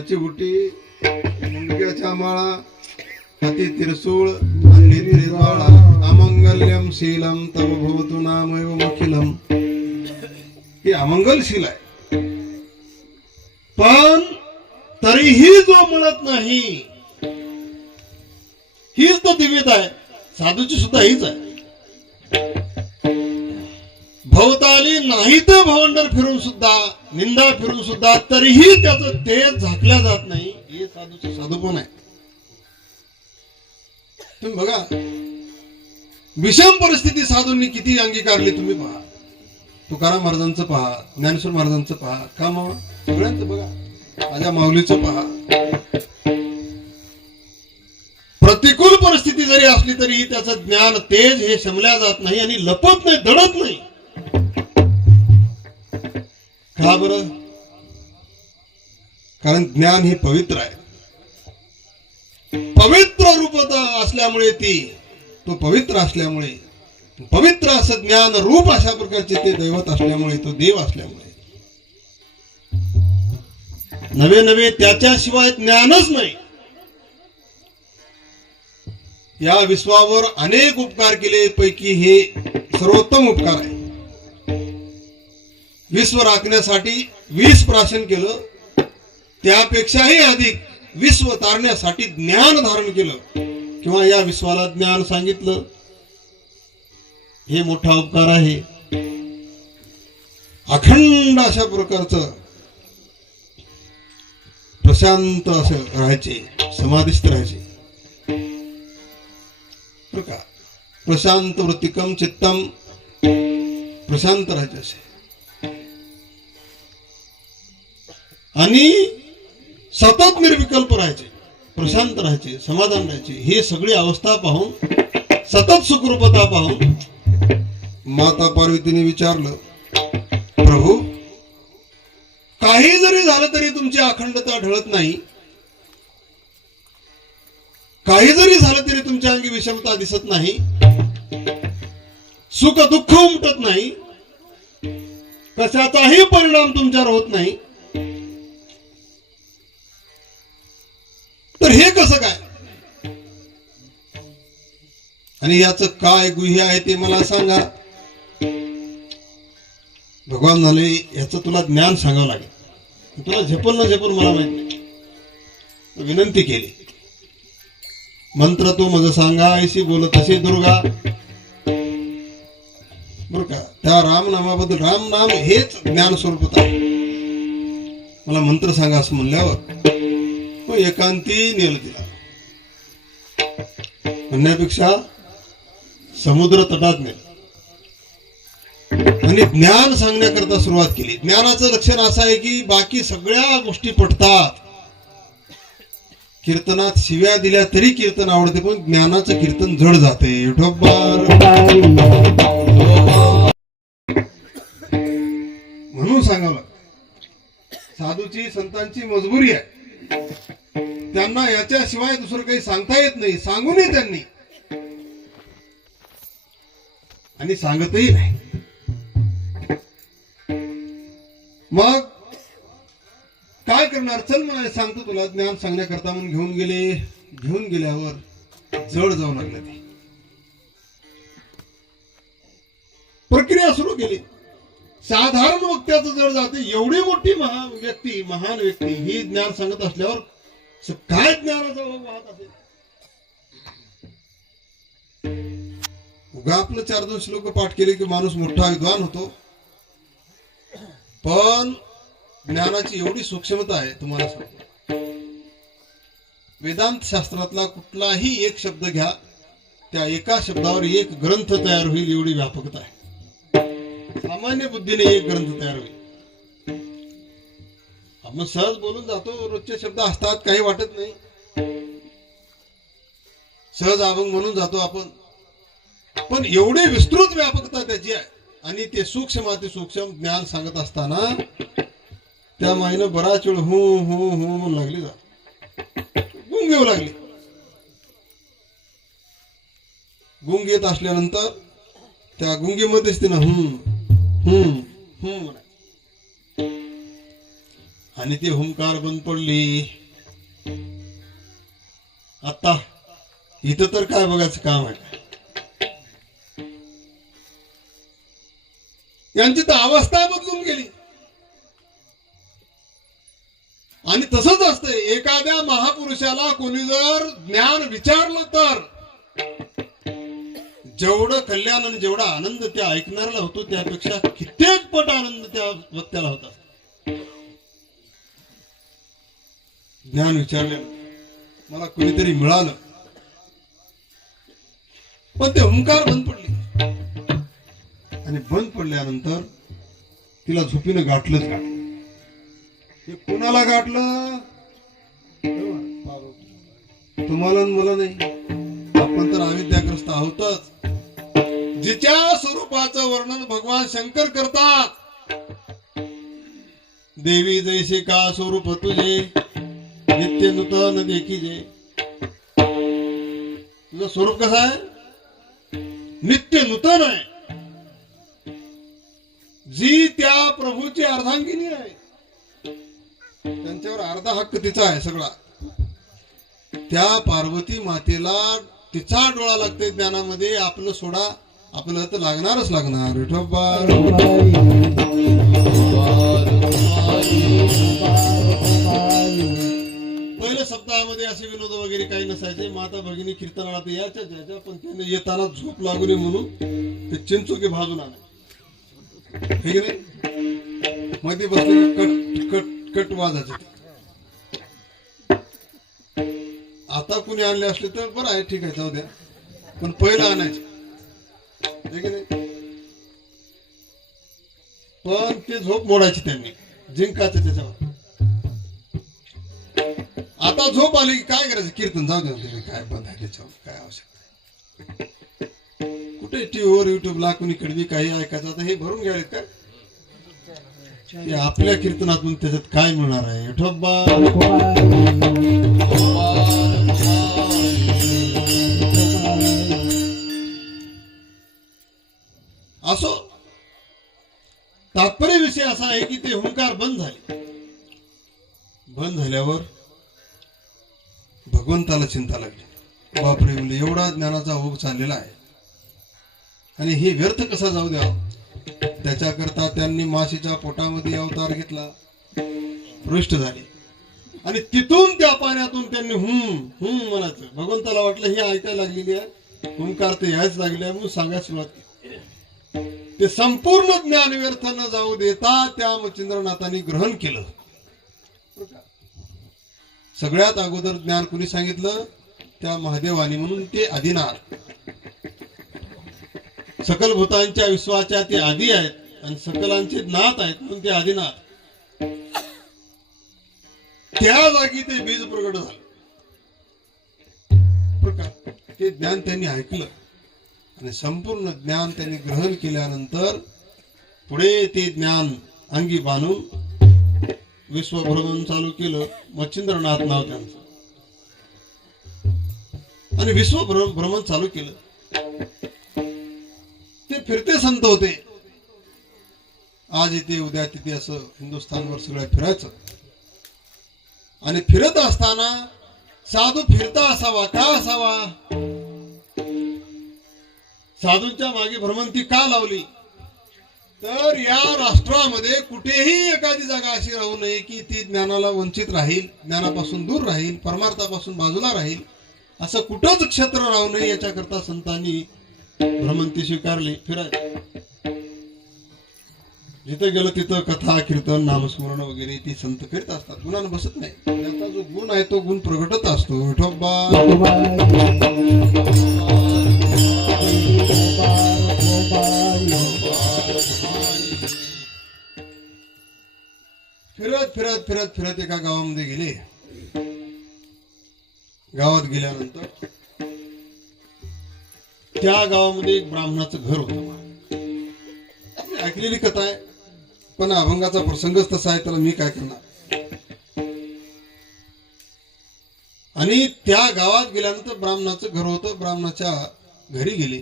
जडीबुटी मुंडक्याच्या माळा हाती त्रिशूळ अंगी त्रिज्वाळा अमंगल्यम शीलम तव भवतु नामैव मखिलम. ही अमंगलशील आहे, पण तरीही जो म्हणत नाही, हीच तर दिव्यता आहे. साधूची सुद्धा हीच आहे. भवताली नाही तर भवंडर फिरून सुद्धा, निंदा फिरून सुद्धा, तरीही त्याचं तेज झाकल्या जात नाही. हे साधूचं साधूपण आहे. तुम्ही बघा, विषम परिस्थिती साधूंनी किती अंगीकारली तुम्ही पहा. तुकाराम महाराजांचं पहा, ज्ञानेश्वर महाराजांचं पहा, का मामा सगळ्यांचं बघा, माझ्या माऊलीचं पहा. प्रतिकूल परिस्थिती जरी असली तरी त्याचं ज्ञान तेज हे शमल्या जात नाही आणि लपत नाही, दडत नाही. का बरं? कारण ज्ञान हे पवित्र आहे. पवित्र रूपता असल्यामुळे तो पवित्र असल्यामुळे, पवित्र असं ज्ञान रूप अशा प्रकारचे ते दैवत असल्यामुळे, तो देव असल्यामुळे, नवे नवे त्याच्याशिवाय ज्ञानच नाही. या विश्वावर अनेक उपकार केले, पैकी हे सर्वोत्तम उपकार आहे. विश्व राखण्यासाठी 20 प्राशन केलं, त्यापेक्षाही अधिक विश्व तारण्यासाठी ज्ञान धारण केलं किंवा या विश्वाला ज्ञान सांगितलं. हे मोठा उपकार आहे. अखंड अशा प्रकारचं प्रशांत असं राहायचे, समाधिस्थ राहायचे. प्रशांत वृत्तिकम चित्तम, प्रशांत राहायचे असे. आणि सतत निर्विकल्प राहायचे, प्रशांत राहायचे, समाधान राहायचे. हे सगळी अवस्था पाहून, सतत सुखरूपता पाहून माता पार्वतीने विचारलं, प्रभू काही जरी झालं तरी तुमची अखंडता ढळत नाही, काही जरी झालं तरी तुमच्या अंगी विषमता दिसत नाही, सुख दुःख उमटत नाही, कशाचाही परिणाम तुमच्यावर होत नाही, तर हे कसं काय? आणि याचं काय गुह्य आहे ते मला सांगा. भगवान झाले, याचं तुला ज्ञान सांगावं लागेल. तुला झेपून न झेपून मला माहित नाही. विनंती केली, मंत्र तू मज सांगा, ऐशी बोलत असे दुर्गा. बर का, त्या राम नामाबद्दल, राम नाम हेच ज्ञान स्वरूपात आहे. मला मंत्र सांगा असं म्हणल्यावर मग एकांती नेलं तिला. म्हणण्यापेक्षा समुद्र तटात नेलं आणि ज्ञान सांगण्याकरता सुरुवात केली. ज्ञानाचं लक्षण असं आहे की बाकी सगळ्या गोष्टी पटतात. कीर्तनात शिव्या दिल्या तरी कीर्तन आवडते, पण ज्ञानाचं कीर्तन जड जाते. म्हणून सांगावं, साधूची संतांची मजबुरी आहे. त्यांना याच्याशिवाय दुसरं काही सांगता येत नाही, सांगू नये त्यांनी, आणि सांगतही नाही. मग काय करणार? चल म्हणाले, सांगतो तुला. ज्ञान सांगण्याकरता म्हणून घेऊन गेले. घेऊन गेल्यावर जड जाऊ लागले. ते प्रक्रिया सुरू केली. साधारण वक्त्याचं जड जाते. एवढी मोठी महान व्यक्ती ही ज्ञान सांगत असल्यावर काय ज्ञानाचा वाहत असेल. उगा आपलं 4-2 श्लोक पाठ केले की माणूस मोठा विद्वान होतो, पण ज्ञानाची एवढी सूक्ष्मता आहे. तुम्हाला सांगतो, वेदांत शास्त्रातला कुठलाही एक शब्द घ्या, त्या एका शब्दावर एक ग्रंथ तयार होईल एवढी व्यापकता आहे. सामान्य बुद्धीने एक ग्रंथ तयार होईल. आपण सहज बोलून जातो, रोजचे शब्द असतात, काही वाटत नाही, सहज अभंग म्हणून जातो आपण, पण एवढी विस्तृत व्यापकता त्याची आहे. आणि ते सूक्ष्म अतिसूक्ष्म ज्ञान सांगत असताना त्या माईनं बराच वेळ हू हू हू म्हणून लागली, गुंग येऊ लागली. गुंग येत असल्यानंतर त्या गुंगीमध्येच तिनं म्हणाय. आणि ती हुंकार बंद पडली. आता इथं तर काय बघायचं काम आहे. यांची तर अवस्था बदलून गेली. आणि तसंच असतंय, एखाद्या महापुरुषाला कोणी जर ज्ञान विचारलं तर जेवढं कल्याण आणि जेवढा आनंद त्या ऐकणाऱ्याला होतो त्यापेक्षा कित्येक पट आनंद त्या वक्त्याला होता. ज्ञान विचारले, मला कोणीतरी मिळालं, पण ते हुंकार बंद पडली. आणि बंद पडल्यानंतर तिला झोपीनं गाठलंच गाठलं. हे कोणाला गाठलं? तुम्हाला आणि मला नाही. आपण तर अविद्याग्रस्त आहोतच. जिच्या स्वरूपाचं वर्णन भगवान शंकर करतात, देवी जैसे का स्वरूप तुझे नित्य नूतन देखीजे. तुझं स्वरूप कसं आहे? नित्य नूतन आहे. जी त्या प्रभूची अर्धांगिनी आहे, त्यांच्यावर अर्धा हक्क तिचा आहे सगळा. त्या पार्वती मातेला तिचा डोळा लागते ज्ञानामध्ये. आपलं सोडा, आपलं तर लागणारच लागणार. विठोबा पहिल्या सप्ताहामध्ये असे विनोद वगैरे काही नसायचे. माता भगिनी कीर्तनाला तर याच्या, पण त्याने येताना झोप लागू नये म्हणून ते चिंचोके भाजून आणायचे. हे की नाही, मध्ये बसले कट कट कट वाजायचे. आता कुणी आणले असले तर बरं आहे, ठीक आहे, जाऊ द्या, पण पहिलं आणायचे. हे की नाही, पण ते झोप मोडायची त्यांनी, जिंकायचं त्याच्यावर. आता झोप आली की काय करायचं? कीर्तन जाऊ द्या, काय बंद आहे त्याच्यावर, काय आवश्यक. कुठे टीव्हीवर युट्यूबला कुणी कडवी काही ऐकायचं. आता हे भरून घ्यायला काय आपल्या कीर्तनातून त्याच्यात काय मिळणार आहे? विठोबा असो, तात्पर्य विषय असा आहे की ते हुंकार बंद झाले. बंद झाल्यावर भगवंताला चिंता लागली. बापरे, म्हणजे एवढा ज्ञानाचा ओघ चाललेला आहे आणि हे व्यर्थ कसा जाऊ द्यावा. त्याच्याकरता त्यांनी माशीच्या पोटामध्ये अवतार घेतला, पृष्ठ झाले आणि तिथून त्या पाण्यातून त्यांनी म्हणायचं. भगवंताला वाटलं हे ऐकायला लागलेली आहे, हुंकार ते यायच लागले म्हणून सांगायला सुरुवात केली. ते संपूर्ण ज्ञान व्यर्थ न जाऊ देता त्या मच्छिंद्रनाथांनी ग्रहण केलं. सगळ्यात अगोदर ज्ञान कुणी सांगितलं? त्या महादेवानी, म्हणून ते आदिनाथ. सकल भूतांच्या विश्वाच्या ते आदी आहेत आणि सकलांचे नाथ आहेत म्हणून ते आदिनाथ. त्या जागी ते बीज प्रगट झालं. प्रकार ते ज्ञान त्यांनी ऐकलं आणि संपूर्ण ज्ञान त्यांनी ग्रहण केल्यानंतर पुढे ते ज्ञान अंगी बांधून विश्वभ्रमण चालू केलं. मच्छिंद्रनाथ नाव त्यांचं. आणि विश्वभ्रमण चालू केलं. ते फिरते संत होते. आज इथे उद्या तिथे असं हिंदुस्थानवर सगळं फिरायचं. आणि फिरत असताना साधू फिरता असावा का असावा? साधूंच्या मागे भ्रमंती का लावली? तर या राष्ट्रामध्ये कुठेही एखादी जागा अशी राहू नये की ती ज्ञानाला वंचित राहील, ज्ञानापासून दूर राहील, परमार्थापासून बाजूला राहील. असं कुठंच क्षेत्र राहू नये याच्याकरता संतांनी भ्रमंती स्वीकारली. फिरायचं जिथे गेलं तिथं कथा कीर्तन नामस्मरण वगैरे ती संत करीत असतात. गुणानं बसत नाही. त्यांचा जो गुण आहे तो गुण प्रगटत असतो. विठोबा फिरत फिरत फिरत फिरत एका गावामध्ये गेले. गावात गेल्यानंतर त्या गावामध्ये एक ब्राह्मणाचं घर होतं. ऐकलेली कथा आहे, पण अभंगाचा प्रसंगच तसा आहे, त्याला मी काय करणार. आणि त्या गावात गेल्यानंतर ब्राह्मणाचं घर होतं. ब्राह्मणाच्या घरी गेले.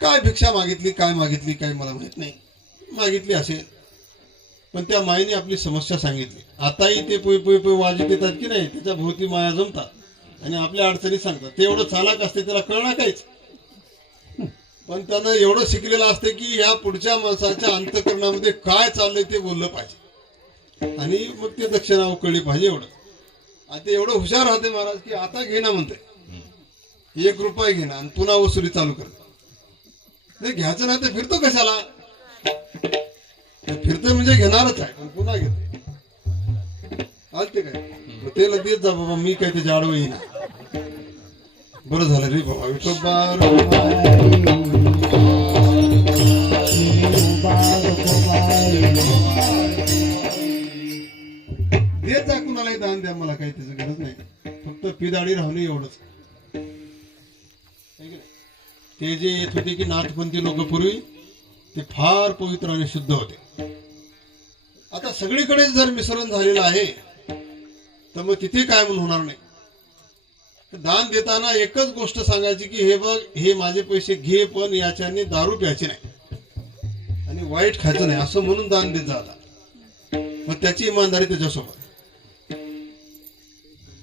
काय भिक्षा मागितली, काय मागितली, काय मला माहित नाही, मागितली असेल. पण त्या मायेने आपली समस्या सांगितली. आताही ते पोय पोय पोय वाजत येतात की नाही, त्याच्या भोवती माया जमतात आणि आपल्या अडचणी सांगतात. ते एवढं चालाक असते, त्याला कळणार काहीच, पण त्यानं एवढं शिकलेलं असते की या पुढच्या माणसाच्या अंतःकरणामध्ये काय चाललंय ते बोललं पाहिजे आणि मग ते दक्षिणा उकळली पाहिजे. एवढं आता एवढं हुशार राहते महाराज की आता घेणं म्हणते, 1 रुपया घेणं आणि पुन्हा वसुली चालू करते. ते घ्यायचं नाही तर फिरतो कशाला, फिरते म्हणजे घेणारच आहे पण पुन्हा घेते. आलते काय त्याला देत जा बाबा, मी काय त्याच्या आडवं येईना. बरं झालं रे बाबा, विठोबा देत जा, कुणालाही दान द्या, मला काही त्याची गरज नाही. फक्त पिदाडी राहणे एवढंच. ते जे येत होते की नाथपंथी लोक पूर्वी, ते फार पवित्र आणि शुद्ध होते. आता सगळीकडे जर मिश्रण झालेलं आहे तर मग तिथे काय म्हणून होणार नाही. दान देताना एकच गोष्ट सांगायची की हे बघ, हे माझे पैसे घे, पण याच्याने दारू प्यायची नाही आणि वाईट खायचं नाही, असं म्हणून दान देत जा. आता मग त्याची इमानदारी त्याच्यासोबत.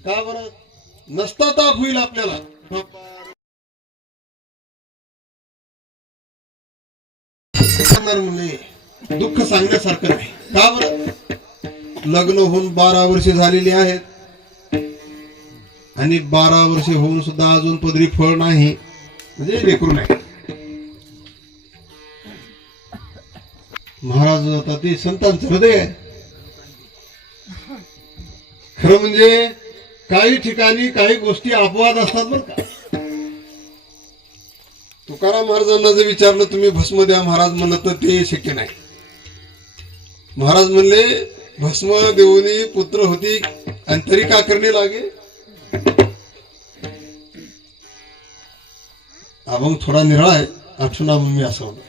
का बरं, नसता ताप होईल आपल्याला. म्हणजे दुःख सांगण्यासारखं नाही. का बरं, लग्न होऊन 12 वर्षे झालेली आहेत आणि 12 वर्षे होऊन सुद्धा अजून पदरी फळ नाही, म्हणजे लेकरू नाही. महाराज आता ते संतांचं हृदय आहे. खरं म्हणजे काही ठिकाणी काही गोष्टी अपवाद असतात बरं का. तुकाराम महाराजांना जर विचारलं तुम्ही भस्म द्या महाराज म्हणलं तर ते शक्य नाही. महाराज म्हणले भस्म देऊनी पुत्र होती आणि तरी का करणे लागे. अभंग थोडा निराळा आहे, आठवणा मी असं होतं.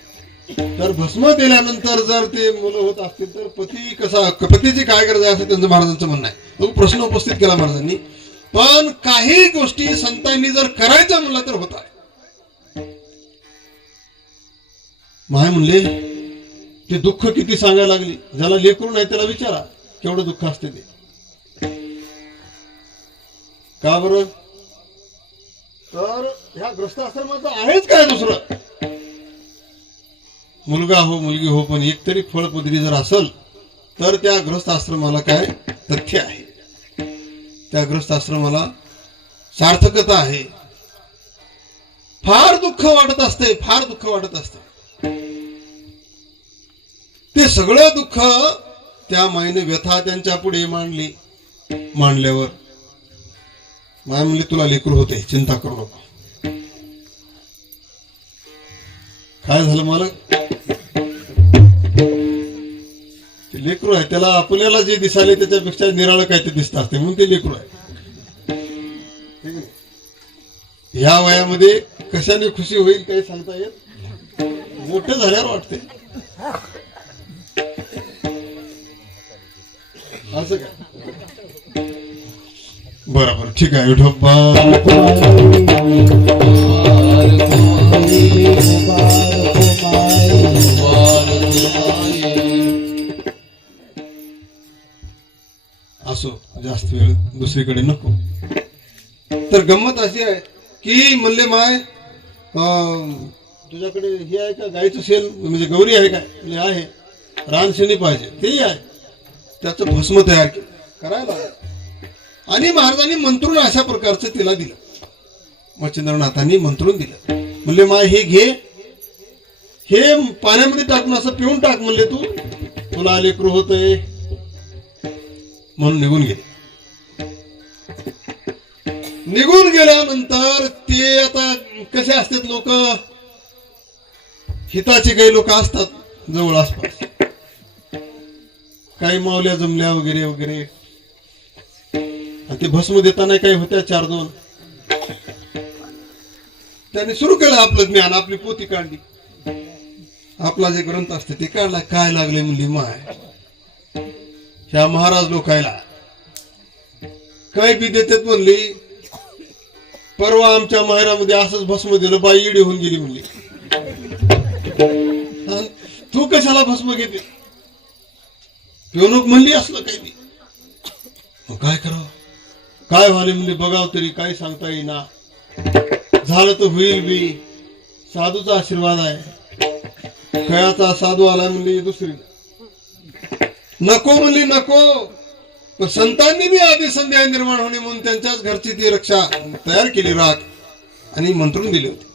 तर भस्म दिल्यानंतर जर ते मुलं होत असतील तर पती कसा, पतीची काय गरज आहे असं त्यांचं महाराजांचं म्हणणं आहे. तो प्रश्न उपस्थित केला महाराजांनी. पण काही गोष्टी संतांनी जर करायचं म्हणलं तर होत आहे. माय म्हणले ते दुःख किती सांगायला लागली. ज्याला लेकरू नाही त्याला विचारा केवढं दुःख असते ते. का बरं, तर ह्या ग्रस्त आश्रमाचं आहेच काय दुसरं. मुलगा हो मुलगी हो, पण एक तरी फळपदरी जर असेल तर त्या ग्रस्त आश्रमाला काय तथ्य आहे, त्या ग्रस्त आश्रमाला सार्थकता आहे. फार दुःख वाटत असते, फार दुःख वाटत असते. ते सगळं दुःख त्या माईने व्यथा त्यांच्या पुढे मांडली. मांडल्यावर माय म्हणली तुला लेकरू होते, चिंता करू नको. काय झालं मला, ते लेकरू आहे, त्याला आपल्याला जे दिसाले त्याच्यापेक्षा निराळं काय ते दिसत असते म्हणून ते लेकरू आहे. ह्या वयामध्ये कशाने खुशी होईल काही सांगता येत, मोठे झाल्यावर वाटते. असं काय, बरोबर, ठीक आहे. विठोबा असो, जास्त वेळ दुसरीकडे नको. तर गंमत अशी आहे की म्हणले माय तुझ्याकडे हे आहे का गायचं शेण, म्हणजे गौरी आहे काय, म्हणजे आहे. रानशेणी पाहिजे, तेही आहे. त्याचं भस्म तयार करायला आणि महाराजांनी मंत्रून अशा प्रकारचं तिला दिलं. मच्छिंद्रनाथांनी मंत्रून दिलं. म्हणले माय हे घे, हे पाण्यामध्ये टाकून असं पिऊन टाक. म्हणले तू, तुला लेकरू होतंय म्हणून निघून गेले. निघून गेल्यानंतर ते आता कसे असतात लोक, हिताचे काही लोक असतात जवळ आसपास, काही मावल्या जमल्या वगैरे वगैरे. आणि ते भस्म देताना काही होत्या 4-2. त्याने सुरू केलं आपलं ज्ञान, आपली पोथी काढली, आपला जे ग्रंथ असते ते काढला. काय लागले म्हणली माय ह्या महाराज लोकायला काय बी देतात म्हणली. परवा आमच्या माहेरामध्ये असंच भस्म दिलं, बाई इडी होऊन गेली म्हणली. तू कशाला भस्म घेते. पिवणूक म्हणली असलं काही बी. मग काय करावं, काय व्हाले म्हणजे बघाव तरी, काय सांगता येईना. झालं तर होईल बी, साधूचा आशीर्वाद आहे. कयाचा साधू आलाय म्हणली दुसरी, नको म्हणली नको. पण संतांनी बी आधी संध्या निर्माण होणे म्हणून त्यांच्याच घरची ती रक्षा तयार केली, राख आणि मंत्रून दिली होती.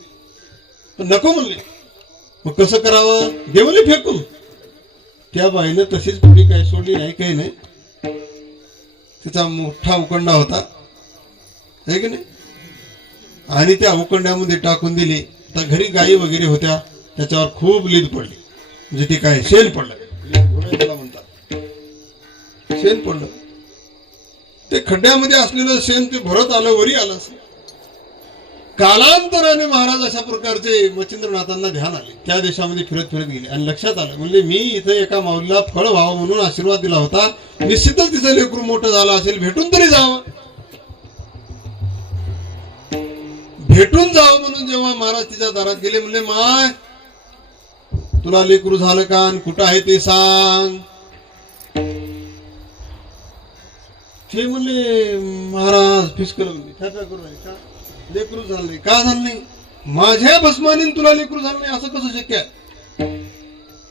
पण नको म्हणले. मग कसं करावं, देवली फेकून. त्या बाईनं तशीच पुढी काय सोडली नाही, काही नाही. तिचा मोठा उकंडा होता, है की नाही, आणि त्या उकंड्यामध्ये टाकून दिली. तर घरी गायी वगैरे होत्या, त्याच्यावर खूप लीद पडली. म्हणजे ते काय शेण पडलं, त्याला म्हणतात शेण पडलं. ते खड्ड्यामध्ये असलेलं शेण ते भरत आलं, वरी आलं. कालांतराने महाराज अशा प्रकारचे मच्छिंद्रनाथांना ध्यान आले. त्या देशामध्ये फिरत फिरत गेले आणि लक्षात आलं, म्हणजे मी इथे एका माऊलीला फळ व्हावं म्हणून आशीर्वाद दिला होता, निश्चितच तिचं लेकरू मोठं झालं असेल, भेटून तरी जावं. भेटून जावं म्हणून जेव्हा महाराज तिच्या दारात गेले, म्हणले माय तुला लेकरू झालं का, आणि कुठं आहे ते सांग. ते म्हणले महाराज फिसकल म्हणले, करू का लेकरू झालं नाही, का झालं नाही, माझ्या भस्माने तुला लेकरू झालं नाही असं कसं शक्य आहे.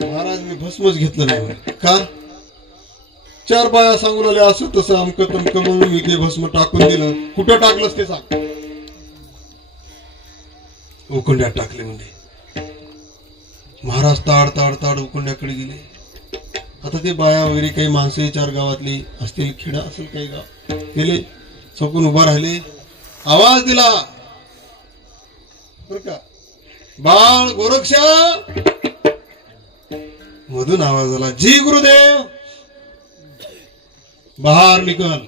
महाराज मी भस्मच घेतलं नाही म्हणे. का, चार बाया सांगू लागले असं तसं अमकं तमकं म्हणून मी ते भस्म टाकून दिलं. कुठं टाकलंस ते सांग. उकुंड्यात टाकले म्हणजे. महाराज ताड ताड ताड उकुंड्याकडे गेले. आता ते बाया वगैरे काही माणसं चार गावातली असतील, खेडा असेल काही गाव, गेले चौकून उभा राहिले. आवाज दिला बर का, बाळ गोरक्षा. मधून आवाज आला, जी गुरुदेव. बाहेर निकल.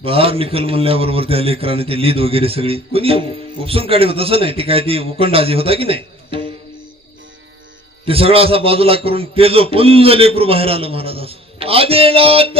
बाहेर निकल म्हणल्याबरोबर त्या लेकराने ते लीद वगैरे सगळी कोणी उपसून काढलं. तसं नाही, ते काय ते उकंडाजी होता की नाही, ते सगळं असा बाजूला करून ते जो पुंज लेकरू बाहेर आलं. महाराज असं आदिनाथ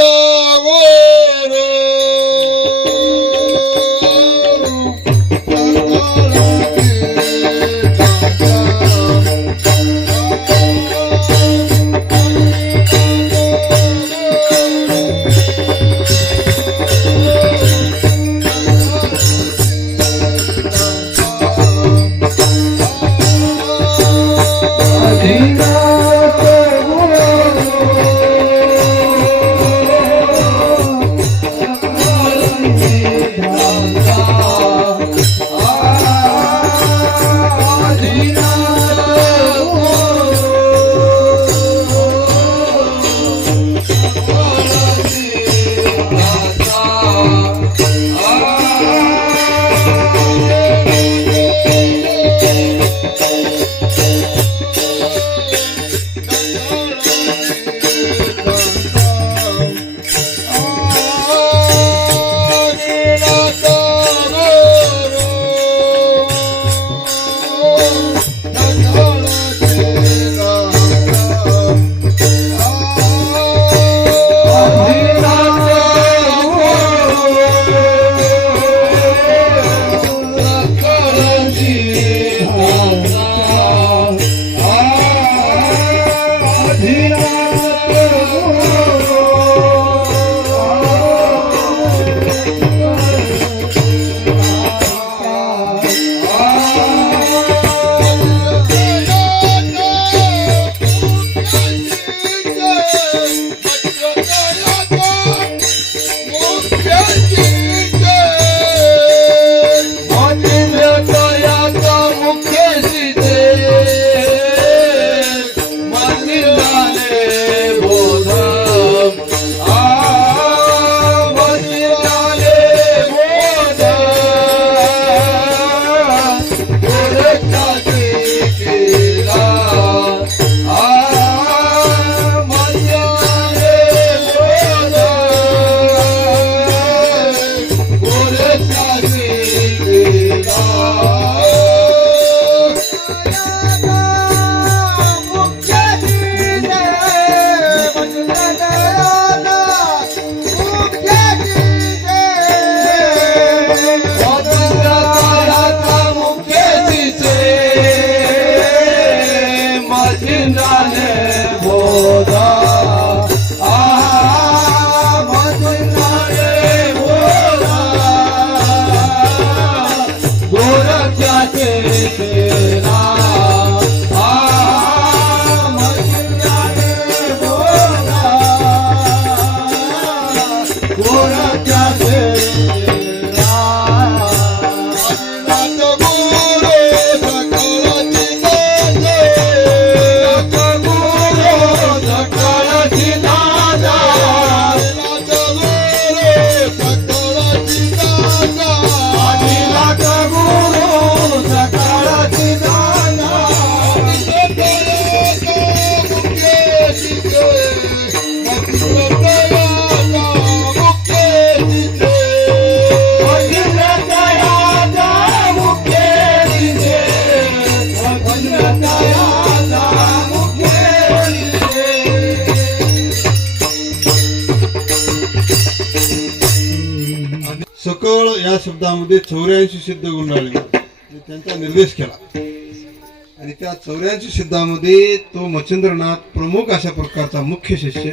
सकळ या शब्दामध्ये 84 सिद्ध गुंडाळले त्यांचा निर्देश केला आणि त्या 84 सिद्धामध्ये तो मच्छिंद्रनाथ प्रमुख अशा प्रकारचा मुख्य शिष्य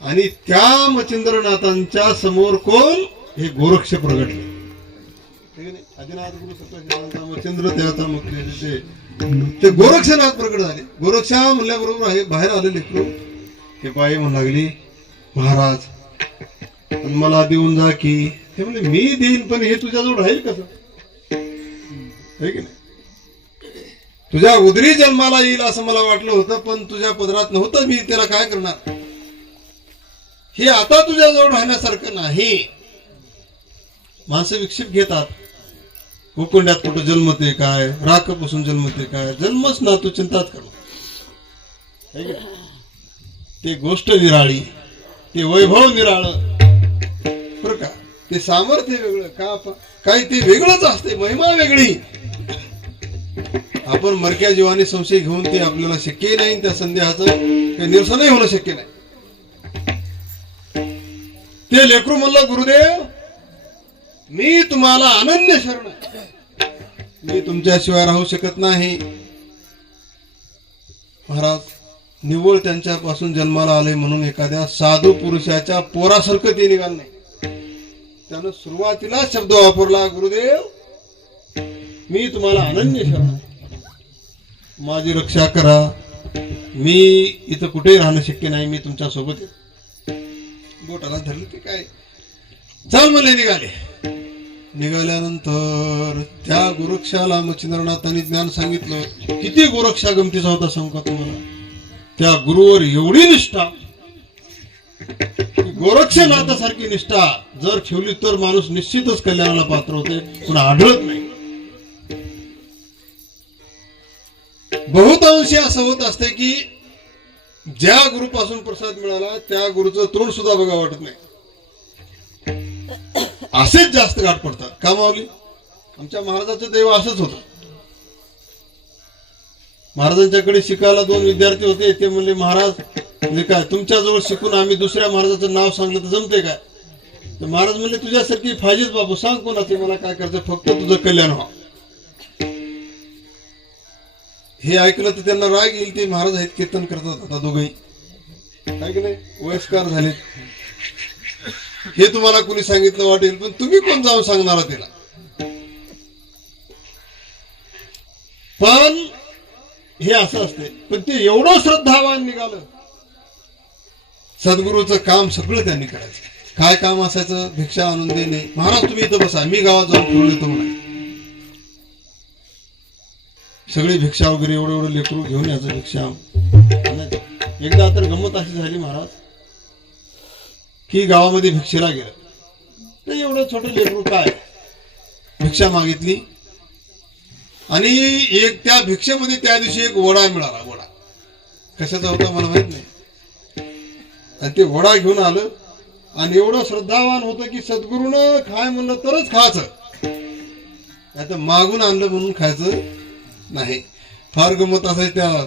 आणि त्या मच्छिंद्रनाथांच्या समोर कोण हे गोरक्ष प्रगटले. आदिनाथ गुरु सत्ता मच्छिंद्र त्याचा मुख्य शिष्य ते गोरक्षनाथ प्रगट झाले. गोरक्षा म्हणल्याबरोबर आहे बाहेर आले लेकरू हे बाई म्हणू लागली महाराज आणि मला देऊन जा की. ते म्हणजे मी देईन पण हे तुझ्याजवळ राहील कसं आहे की नाही. तुझ्या उदरी जन्माला येईल असं मला वाटलं होतं पण तुझ्या पदरात नव्हतं मी त्याला काय करणार. हे आता तुझ्याजवळ राहण्यासारखं नाही. माणसं विक्षेप घेतात उकुंड्यात कुठं जन्मते काय राखपासून जन्मते काय जन्मच ना तू चिंताच कर. ते गोष्ट निराळी ते वैभव निराळ बरं का. ते सामर्थ्य वेगळं का काय ते वेगळंच असते महिमा वेगळी. आपण मरक्या जीवाने संशय घेऊन ते आपल्याला शक्य नाही. त्या संदेहाचं काही निरसनही होणं शक्य नाही. ते लेकरू म्हणलं गुरुदेव मी तुम्हाला अनन्य शरण मी तुमच्याशिवाय राहू शकत नाही. महाराज निव्वळ त्यांच्यापासून जन्माला आले म्हणून एखाद्या साधू पुरुषाच्या पोरासारखं ते निघाल नाही. त्यानं सुरुवातीला शब्द वापरला गुरुदेव मी तुम्हाला अनन्य शरण माझी रक्षा करा. मी इथं कुठेही राहणं शक्य नाही. मी तुमच्या सोबत बोटाला धरलं ते काय चल म्हणले निघाले. निघाल्यानंतर त्या गोरक्षाला मच्छिंद्रनाथांनी ज्ञान सांगितलं. किती गोरक्षा गमतीचा होता सांगू का तुम्हाला. त्या गुरुवर एवढी निष्ठा गोरक्षनाथासारखी निष्ठा जर ठेवली तर माणूस निश्चितच कल्याणाला पात्र होते पण आढळत नाही. बहुतांशी असं होत असते की ज्या गुरुपासून प्रसाद मिळाला त्या गुरुचं तोंड सुद्धा बघा वाटत नाही. असेच जास्त गाठ पडतात. का माऊली आमच्या महाराजाचं देव असंच होतं. महाराजांच्याकडे शिकायला 2 विद्यार्थी होते. ते म्हणले महाराज म्हणजे काय तुमच्याजवळ शिकून आम्ही दुसऱ्या महाराजाचं नाव सांगलं तर जमते काय. तर महाराज म्हणले तुझ्यासारखी फायजेच बाबू सांग कोणाचे मला काय करायचं फक्त तुझं कल्याण व्हा. हे ऐकलं तर त्यांना राग येईल. ते महाराज आहेत कीर्तन करतात आता दोघंही काय की नाही वयस्कार झाले. हे तुम्हाला कुणी सांगितलं वाटेल पण तुम्ही कोण जाऊन सांगणार त्याला. पण हे असं असते. पण ते एवढं श्रद्धावान निघालं. सद्गुरूचं काम सगळं त्यांनी करायचं. काय काम असायचं भिक्षा आणून देणे. महाराज तुम्ही इथं बसा मी गावात जाऊन फिरून येतो म्हणा. सगळी भिक्षा वगैरे एवढं एवढं लेकरू घेऊन यायचं भिक्षा. एकदा तर गंमत अशी झाली महाराज की गावामध्ये भिक्षेला गेलं तर एवढं छोटं लेकरू काय भिक्षा मागितली आणि एक त्या भिक्षेमध्ये त्या दिवशी एक वडा मिळाला. वडा कशाचा होता मला माहित नाही. आणि ते वडा घेऊन आलं आणि एवढं श्रद्धावान होतं की सद्गुरूनं खाय म्हणलं तरच खायचं आता मागून आणलं म्हणून खायचं नाही. फार गमत असायची. त्या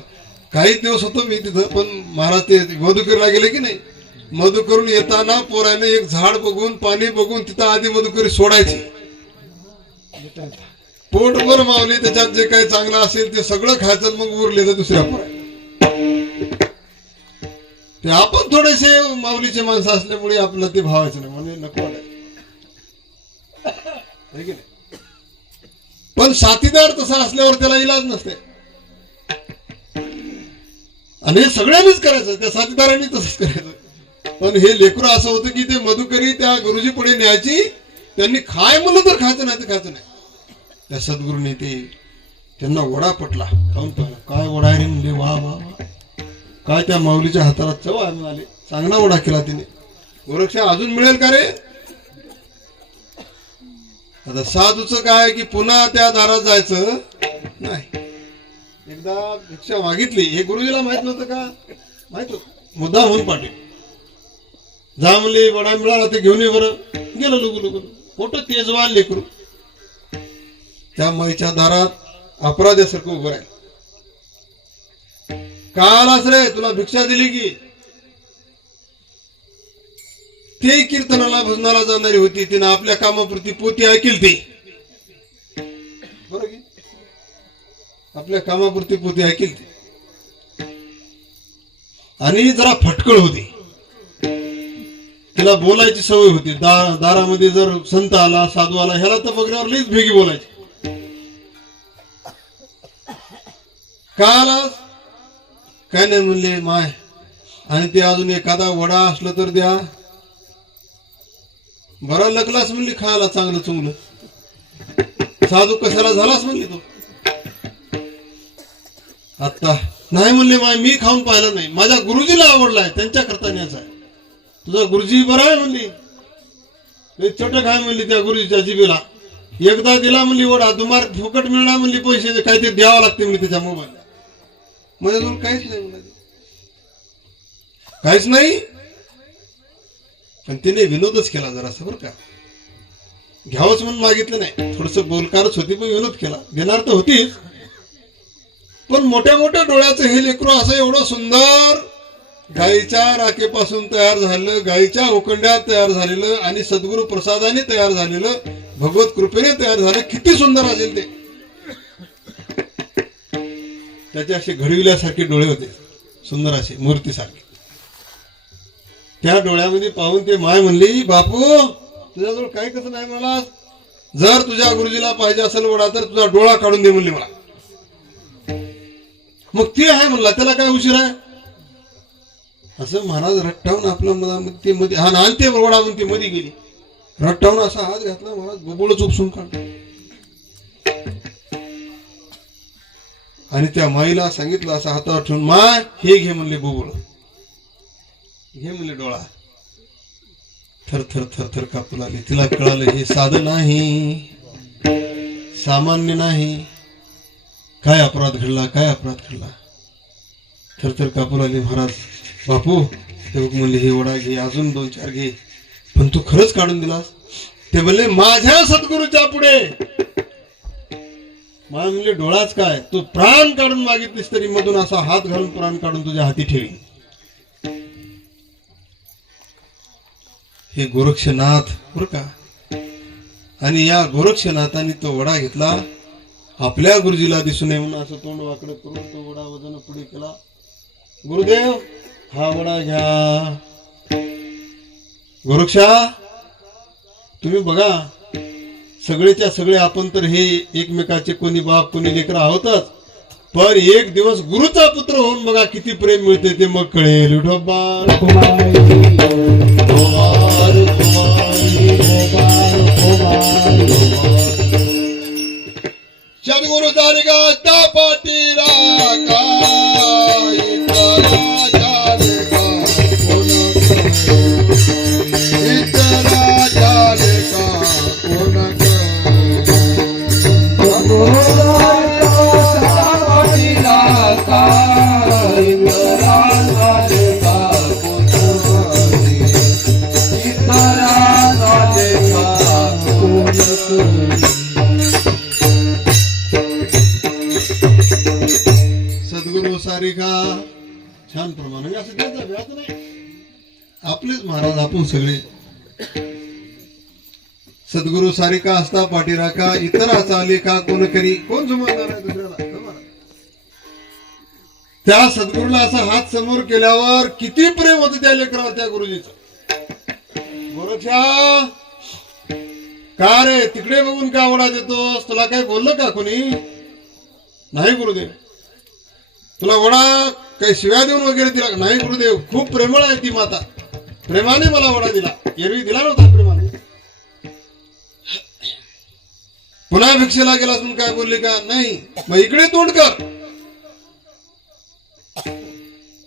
काही दिवस होतो मी तिथं पण महाराज ते मधुकरीला गेले की नाही. मधुकरून येताना पोराने एक झाड बघून पाणी बघून तिथं आधी मधुकरी सोडायची. पोटभर मावली त्याच्यात जे काही चांगलं असेल ते सगळं खायचं मग उरले तर दुसऱ्या पोरा. ते आपण थोडेसे माऊलीचे माणसं असल्यामुळे आपलं ते भावायचं नाही म्हणजे नको वाटायचं. पण साथीदार तसा असल्यावर त्याला इलाज नसते. आणि हे सगळ्यांनीच करायचं. त्या साथीदारांनी तसंच करायचं. पण हे लेकरं असं होतं की ते मधुकरी त्या गुरुजी पुढे न्यायची, त्यांनी खाय म्हणलं तर खायचं नाही तर खायचं नाही. त्या सद्गुरूने ते त्यांना वडा पटला, खाऊन पाहिला. काय वडा आहे रे म्हणले, वा वा वा, काय त्या माऊलीच्या हाताला चव आहे म्हणाले, चांगला वडा केला तिने. गोरक्षा अजून मिळेल का रे? आता साधूचं काय की पुन्हा त्या दारात जायचं नाही. एकदा भिक्षा मागितली, हे गुरुजीला माहित नव्हतं का? माहित होत, मुद्दाम होऊन पाटील जा म्हणले, वडा मिळाला ते घेऊन ये बरं. गेलं लुगू लुगू, मोठं तेजवान लेकरू त्या माईच्या दारात अपराध्यासारखं उभं राहील. का आलास रे, तुला भिक्षा दिली की? ते कीर्तनाला भजनाला जाणारी होती, तिनं आपल्या कामापुरती पोती ऐकली ती, बरं की आपल्या कामापुरती पोती ऐकली ती, आणि जरा फटकळ होती, तिला बोलायची सवय होती. दारामध्ये जर संत आला साधू आला ह्याला तर बघण्यावर लईच भेगी बोलायची. का आलास? काय नाही म्हणले माय, आणि ते अजून एखादा वडा असलं तर द्या. बरा लकलास म्हणली खायला चांगलं चुंगलं, साधू कशाला झालास म्हणली तो. आता नाही म्हणले माय, मी खाऊन पाहिलं नाही, माझ्या गुरुजीला आवडलाय, त्यांच्या करता न्यायचा आहे. तुझा गुरुजी बरा आहे म्हणली, चटक आहे म्हणली त्या गुरुजीच्या जिबीला. एकदा दिला म्हणली वडा, दुमार फुकट मिळणार म्हणली, पैसे काहीतरी द्यावं लागते म्हणली त्याच्या मोबाईल. माझ्याजवळ काहीच नाही म्हणाली, काहीच नाही. पण तिने विनोदच केला जरासं बरं का, घ्यावंच म्हणून मागितलं नाही, थोडस बोलकारच होती पण विनोद केला. देणार तर होतीच, पण मोठ्या मोठ्या डोळ्याचं हे लेकरू असं एवढं सुंदर, गाईच्या राखेपासून तयार झालेलं, गाईच्या उकंड्यात तयार झालेलं आणि सद्गुरू प्रसादाने तयार झालेलं, भगवत कृपेने तयार झालं, किती सुंदर असेल ते. त्याचे असे घडविल्यासारखे डोळे होते, सुंदर असे मूर्तीसारखे. त्या डोळ्यामध्ये पाहून ते माय म्हणली, बापू तुझ्याजवळ काही कसं नाही मला, जर तुझ्या गुरुजीला पाहिजे असेल वडा तर तुझा डोळा काढून दे म्हणली मला. मग ते आहे म्हणला, त्याला काय उशीर आहे असं महाराज रट्टावून आपला मध्ये मध्ये हा नानते वडा म्हणते मध्ये गेली, रट्टावून असा हात घातला, महाराज बुबुळच उपसून काढ. आणि त्या माईला सांगितलं असं हातावर ठेवून, माय हे घे म्हणले बुबुळ, घे म्हणले डोळा. थर थर थर थर कापू लागली. तिला कळालं हे साधं नाही, सामान्य नाही. काय अपराध घडला, काय अपराध घडला. थर थर कापू लागली. महाराज बापू ते बघ म्हणले हे वडा घे, अजून 2-4 घे, पण तू खरंच काढून दिलास? ते म्हणले माझ्या सद्गुरूच्या पुढे. मला म्हणले डोळाच काय, तू प्राण काढून मागितलीस तरी मधून असा हात घालून प्राण काढून तुझ्या हाती ठेवी. हे गोरक्षनाथ बरं का. आणि या गोरक्षनाथाने तो वडा घेतला, आपल्या गुरुजीला दिसू नये म्हणून असं तोंड वाकडं करून तो वडा वजन पुढे केला. गुरुदेव हा वडा घ्या. गोरक्षा तुम्ही बघा, सगळेच्या सगळे आपण तर हे एकमेकाचे कोणी बाप कोणी लेकर आहोतच, पण एक दिवस गुरुचा पुत्र होऊन बघा किती प्रेम मिळते ते मग कळेल. सद्गुरु दारिगा पाटीला सद्गुरु सारिका छान प्रमाणे असं त्याचा व्याज नाही. आपलेच महाराज आपण सगळे. सद्गुरु सारिका असता पाठीराखा, इतराचा आले का कोण करी, कोण समजणार आहे दुसऱ्याला. त्या सद्गुरूला असा हात समोर केल्यावर किती प्रेम होतं त्या लेकरावर त्या गुरुजीचं. गोरक्षा का रे तिकडे बघून का वडा देतोस, तुला काय बोललं का कोणी? नाही गुरुदेव. तुला वडा काही शिव्या देऊन वगैरे दिला? नाही गुरुदेव, खूप प्रेमळ आहे ती माता. प्रेमाने मला वडा दिला, एरवी दिला नव्हता प्रेमाने. पुन्हा भिक्षेला गेला म्हणून काय बोलले का? नाही. मग इकडे तोंड कर.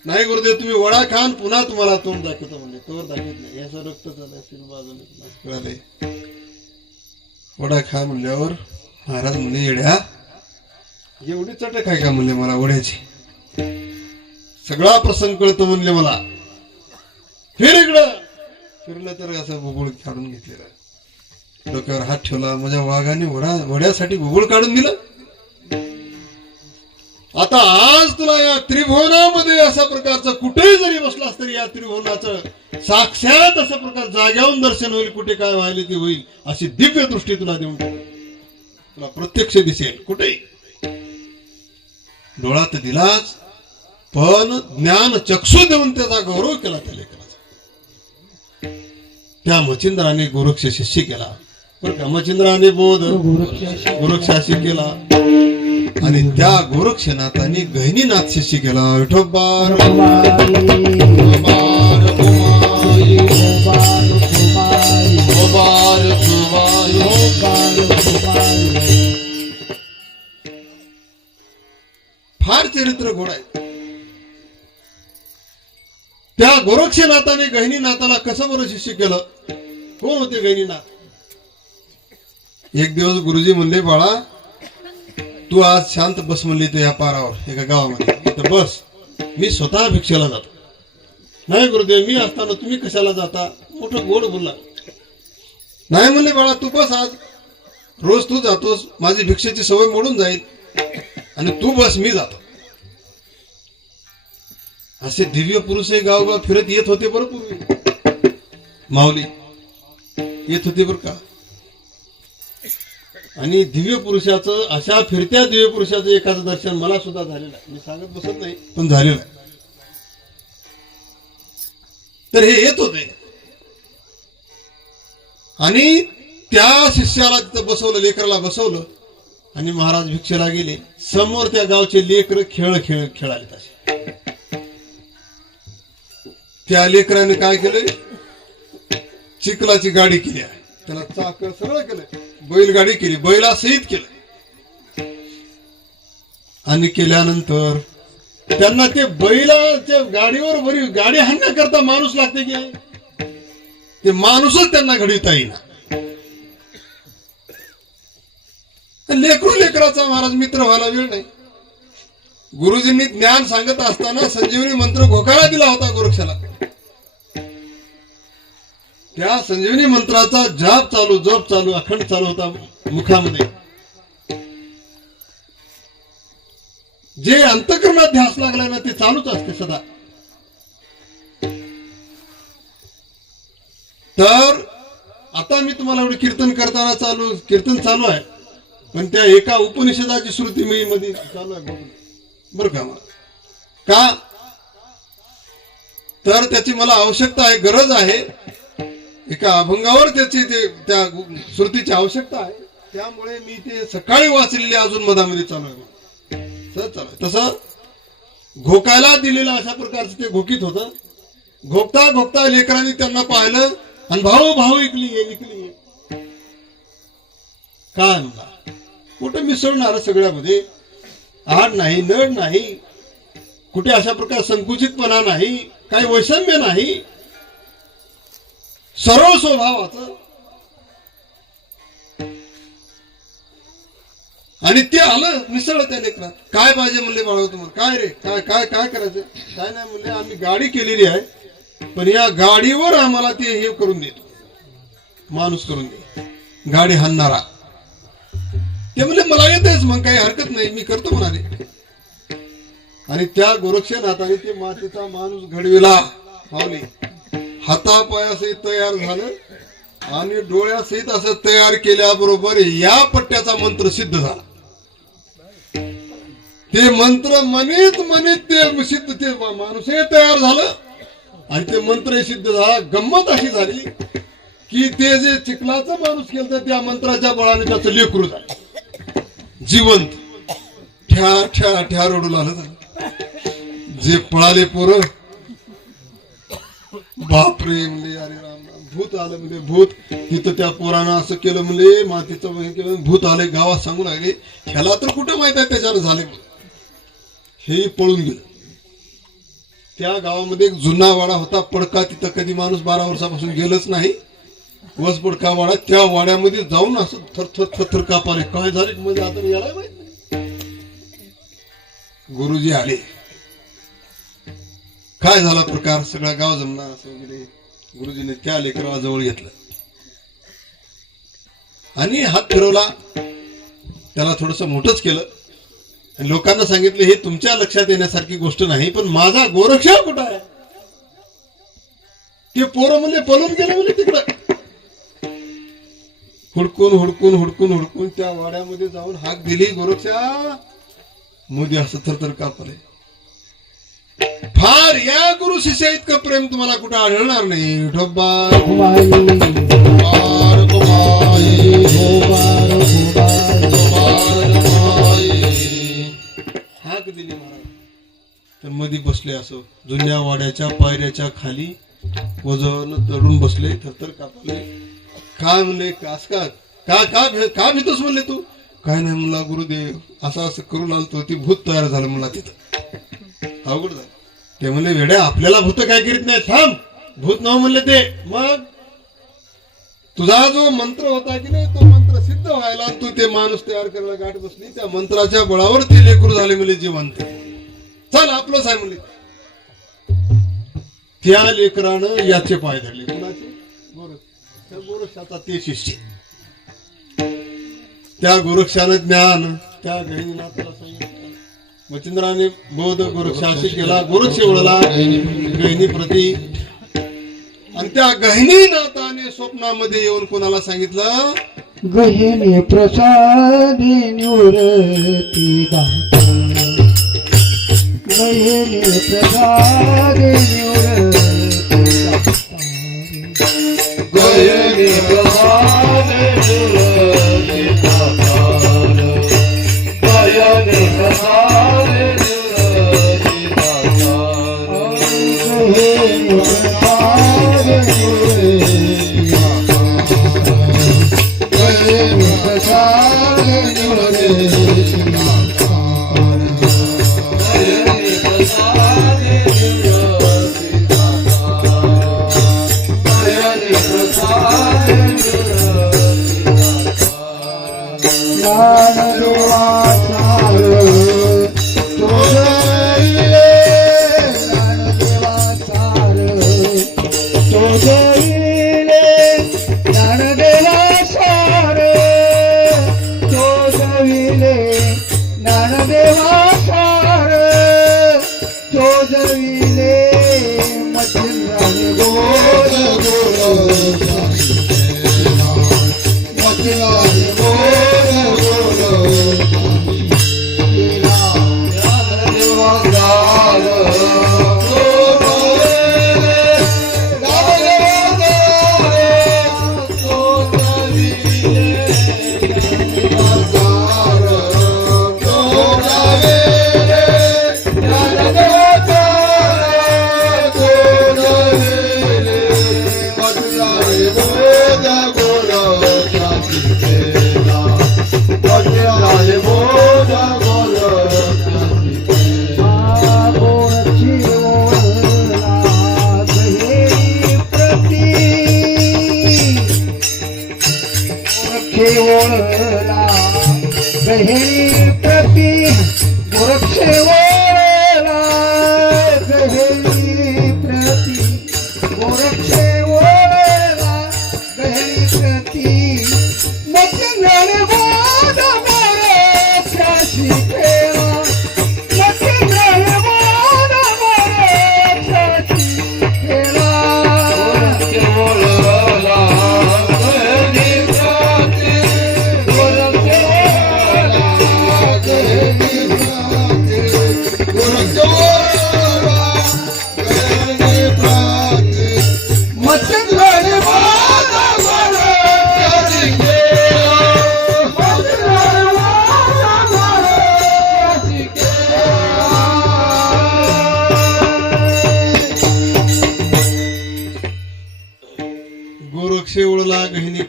नाही गुरुदेव, तुम्ही वडा खान पुन्हा तुम्हाला तोंड दाखवतो म्हणले. तोवर दाखवत नाही, याचं रक्त झालं असेल बाजूने कळाले. वडा खा म्हणल्यावर महाराज म्हणले, येड्या एवढी चटक आहे का म्हणले मला वड्याची? सगळा प्रसंग कळतो म्हणले मला. फिर इकडं फिरलं तर असं बुबुळ काढून घेतलेला, डोक्यावर हात ठेवला. माझ्या वाघाने वड्यासाठी बुबुळ काढून दिलं. आता आज तुला या त्रिभुवनामध्ये अशा प्रकारचं कुठेही जरी बसलास तरी या त्रिभुवनाचं साक्षात अशा प्रकार जाग्यावरून दर्शन होईल. कुठे काय व्हायला ते होईल अशी दिव्य दृष्टी तुला देऊन टाकेल. तुला प्रत्यक्ष दिसेल कुठेही. डोळा तर दिलाच, पण ज्ञान चक्षु देऊन त्याचा गौरव केला त्या लेकराचा. त्या मच्छिंद्राने गोरक्ष शिष्य केला बरं का. मच्छिंद्राने बोध गोरक्षाशी केला आणि त्या गोरक्षनाथाने गहिनीनाथ शिष्य केला. विठोबार फार चरित्र गोड आहे. त्या गोरक्षनाथाने गहिनीनाथाला कसं बरं शिष्य केलं? कोण होते गहिनीनाथ? एक दिवस गुरुजी म्हणले, बाळा तू आज शांत बस म्हणली तर या पारावर एका गावामध्ये इथं बस, मी स्वतः भिक्षेला जातो. नाही गुरुदेव, मी असताना तुम्ही कशाला जाता? मोठं गोड बोलला. नाही म्हणले, बाळा तू बस, आज रोज तू जातोस, माझी भिक्षेची सवय मोडून जाईल आणि तू बस, मी जातो. असे दिव्य पुरुष हे गावगाव फिरत येत होते बरं पूर्वी. माऊली येत होते बरं का. आणि दिव्य पुरुषाचं, अशा फिरत्या दिव्य पुरुषाचं एकाच दर्शन मला सुद्धा झालेलं आहे. मी सांगत बसत नाही, पण झालेलं आहे. तर हे येत होते आणि त्या शिष्याला तिथं बसवलं, लेकराला बसवलं आणि महाराज भिक्षेला गेले. समोर त्या गावचे लेकर खेळाले तसे. त्या लेकराने काय केलं? चिखलाची गाडी केली आहे, त्याला चाक सरळ केलं, बैलगाडी केली, बैला सहित केलं. आणि केल्यानंतर त्यांना ते बैलाच्या गाडीवर बरी गाडी हाणण्याकरता माणूस लागते की ते माणूसच त्यांना घडविता येईना. लेकरू लेकराचा महाराज मित्र व्हायला वेळ नाही. गुरुजींनी ज्ञान सांगत असताना संजीवनी मंत्र घोकारा दिला होता गोरक्षाला. त्या संजीवनी मंत्राचा जप चालू अखंड चालू होता मुखामध्ये. जे अंतःकरणात ध्यास लागलाय ना ते चालूच असते सदा. तर आता मी तुम्हाला एवढे कीर्तन करताना कीर्तन चालू आहे, पण त्या एका उपनिषदाची श्रुती मी मध्ये चालू आहे बरं का. का तर त्याची मला आवश्यकता आहे, गरज आहे. एका अभंगावर त्याची त्या श्रुतीची आवश्यकता आहे. त्यामुळे मी ते सकाळी वाचलेले अजून मधामध्ये चालू आहे. तसं घोकायला दिलेलं अशा प्रकारचं ते घोकीत होतं. घोकता घोकता लेकरांनी त्यांना पाहिलं आणि भाऊ इकली काय म्हणला. कुठे मिसळणार सगळ्यामध्ये, आड नाही, नड नाही, कुठे अशा प्रकार संकुचितपणा नाही, काही वैषम्य नाही, सरळ स्वभावाचं. आणि ते आलं मिसळलं त्या लेकरात. काय पाहिजे म्हणले बाळा तुम्हाला? काय रे काय काय काय करायचं? काय नाही म्हणले, आम्ही गाडी केलेली आहे, पण या गाडीवर आम्हाला ते हे करून देतो, माणूस करून दे, गाडी हाणणारा. ते म्हणले मला येतेच, मग काही हरकत नाही, मी करतो म्हणाले. आणि त्या गोरक्षनाथाने ते मातेचा माणूस घडविला. माऊली हातापायासहित तयार झालं आणि डोळ्यासहित असं तयार केल्याबरोबर या पट्ट्याचा मंत्र सिद्ध झाला. ते मंत्र म्हणीत ते सिद्ध, ते माणूसही तयार झालं आणि ते मंत्र सिद्ध झाला. गंमत अशी झाली की ते जे चिखलाचं माणूस केलं त्या मंत्राच्या बळाने त्याचं लेकरू झालं जिवंत. ठ्या रडू लागलं. जे पळाले पोरं बापरे म्हणले, अरे राम राम, भूत आलं म्हणजे भूत. तिथं त्या पोरानं असं केलं म्हणजे मातीचं हे केलं, भूत आले. गावात सांगू लागले. ह्याला तर कुठं माहित आहे त्याच्यावर झाले. हे पळून गेलं. त्या गावामध्ये एक जुना वाडा होता पडका, तिथं कधी माणूस 12 वर्षापासून गेलंच नाही. वस पडका वाडा, त्या वाड्यामध्ये जाऊन असं थरथर थरथर कापाले. काय झाले म्हणजे आता याला माहित नाही. गुरुजी आले. काय झाला प्रकार, सगळा गाव जमला असं वगैरे. गुरुजीने त्या लेकराला जवळ घेतलं आणि हात फिरवला. त्याला थोडस मोठंच केलं आणि लोकांना सांगितलं, हे तुमच्या लक्षात येण्यासारखी गोष्ट नाही, पण माझा गोरक्ष कुठं आहे. ते पोरं म्हणले पळून गेले म्हणजे तिकडं. हुडकून हुडकून हुडकून हुडकून त्या वाड्यामध्ये जाऊन हाक दिली, गोरक्षा. मोदी असं थरथर कापले. फार या गुरु शिष्या इतकं प्रेम तुम्हाला कुठं आढळणार नाही. विठोबा हाक दिली महाराज. तर मध्ये बसले असं जुन्या वाड्याच्या पायऱ्याच्या खाली वजन चढून बसले, थरथर कापले. काय म्हणले, कास का का का का भीतोस म्हणले तू. काय नाही म्हणला गुरुदेव, असं असं करून आलतो, ती भूत तयार झालं मला तिथं. अवघड झालं. ते म्हणले, वेड्या आपल्याला भूत काय करीत नाही, थांब. भूत नाव म्हणले ते. मग तुझा जो मंत्र होता की नाही, तो मंत्र सिद्ध व्हायला तू ते माणूस तयार करायला गाठ बसली. त्या मंत्राच्या बळावर ते लेकरू झाले म्हणजे जिवंत. चल आपलंच आहे म्हणले. त्या लेकरानं याचे पाय धरले. कुणाचे? त्या गोरक्षाचा ते शिष्य. त्या गोरक्षानं ज्ञान त्या गहिनीनाथाला सांगितलं. मच्छिंद्राने बौद्ध गोरक्षाशी केला. गोरक्ष वळला गहिनी प्रती. आणि त्या गहिनीनाथाने स्वप्नामध्ये येऊन कोणाला सांगितलं, गहिनी प्रसादी निवृत्ती दाता, गहिनी प्रसादी निवृत्ती दाता, गहिनी प्रसादी निवृत्ती दाता, गहिनी प्रसादी निवृत्ती दाता, गहिनी प्रसादी निवृत्ती दाता, गहिनी प्रसादी निवृत्ती दाता, गहिनी प्रसादी निवृत्ती दाता, गहिनी प्रसादी निवृत्ती दाता. ज्ञानदेवाचार तोजविले, ज्ञानदेवाचार तोजविले, ज्ञानदेवाचार तोजविले, ज्ञानदेवाचार तोजविले. मच्छिंद्राने गोड गोड मच्छिंद्राने गोड गोड गहिनी प्रती गोरक्ष वळला, गहिनी प्रती गोरक्ष वळला, गहिनी प्रती मच्छिंद्राने गोड गोरक्षाशी केला, मच्छिंद्राने गोड गोरक्षाशी केला.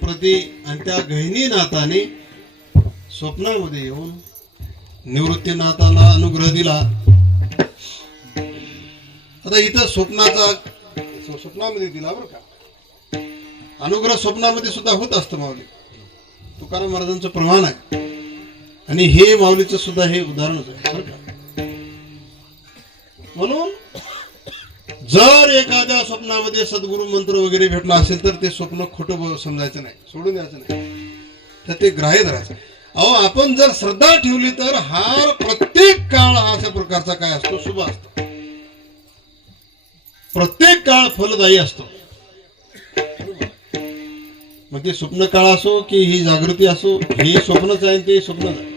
प्रती आणि त्या गहिनीनाथाने स्वप्नामध्ये येऊन निवृत्तीनाथाला अनुग्रह दिला. आता इथं स्वप्नामध्ये दिला बरं का, अनुग्रह स्वप्नामध्ये सुद्धा होत असतं माऊली. तुकाराम महाराजांचं प्रमाण आहे आणि हे माऊलीचं सुद्धा हे उदाहरणच आहे बरं का. म्हणून जर एखाद्या स्वप्नामध्ये सद्गुरु मंत्र वगैरे भेटला असेल तर ते स्वप्न खोटं समजायचं नाही, सोडून द्यायचं नाही, तर ते ग्राह्य धरायचं. अहो आपण जर श्रद्धा ठेवली तर हा प्रत्येक काळ हा अशा प्रकारचा काय असतो, शुभ असतो. प्रत्येक काळ फलदायी असतो. मग ते स्वप्न काळ असो की ही जागृती असो, हे स्वप्नच आहे ते स्वप्नच आहे.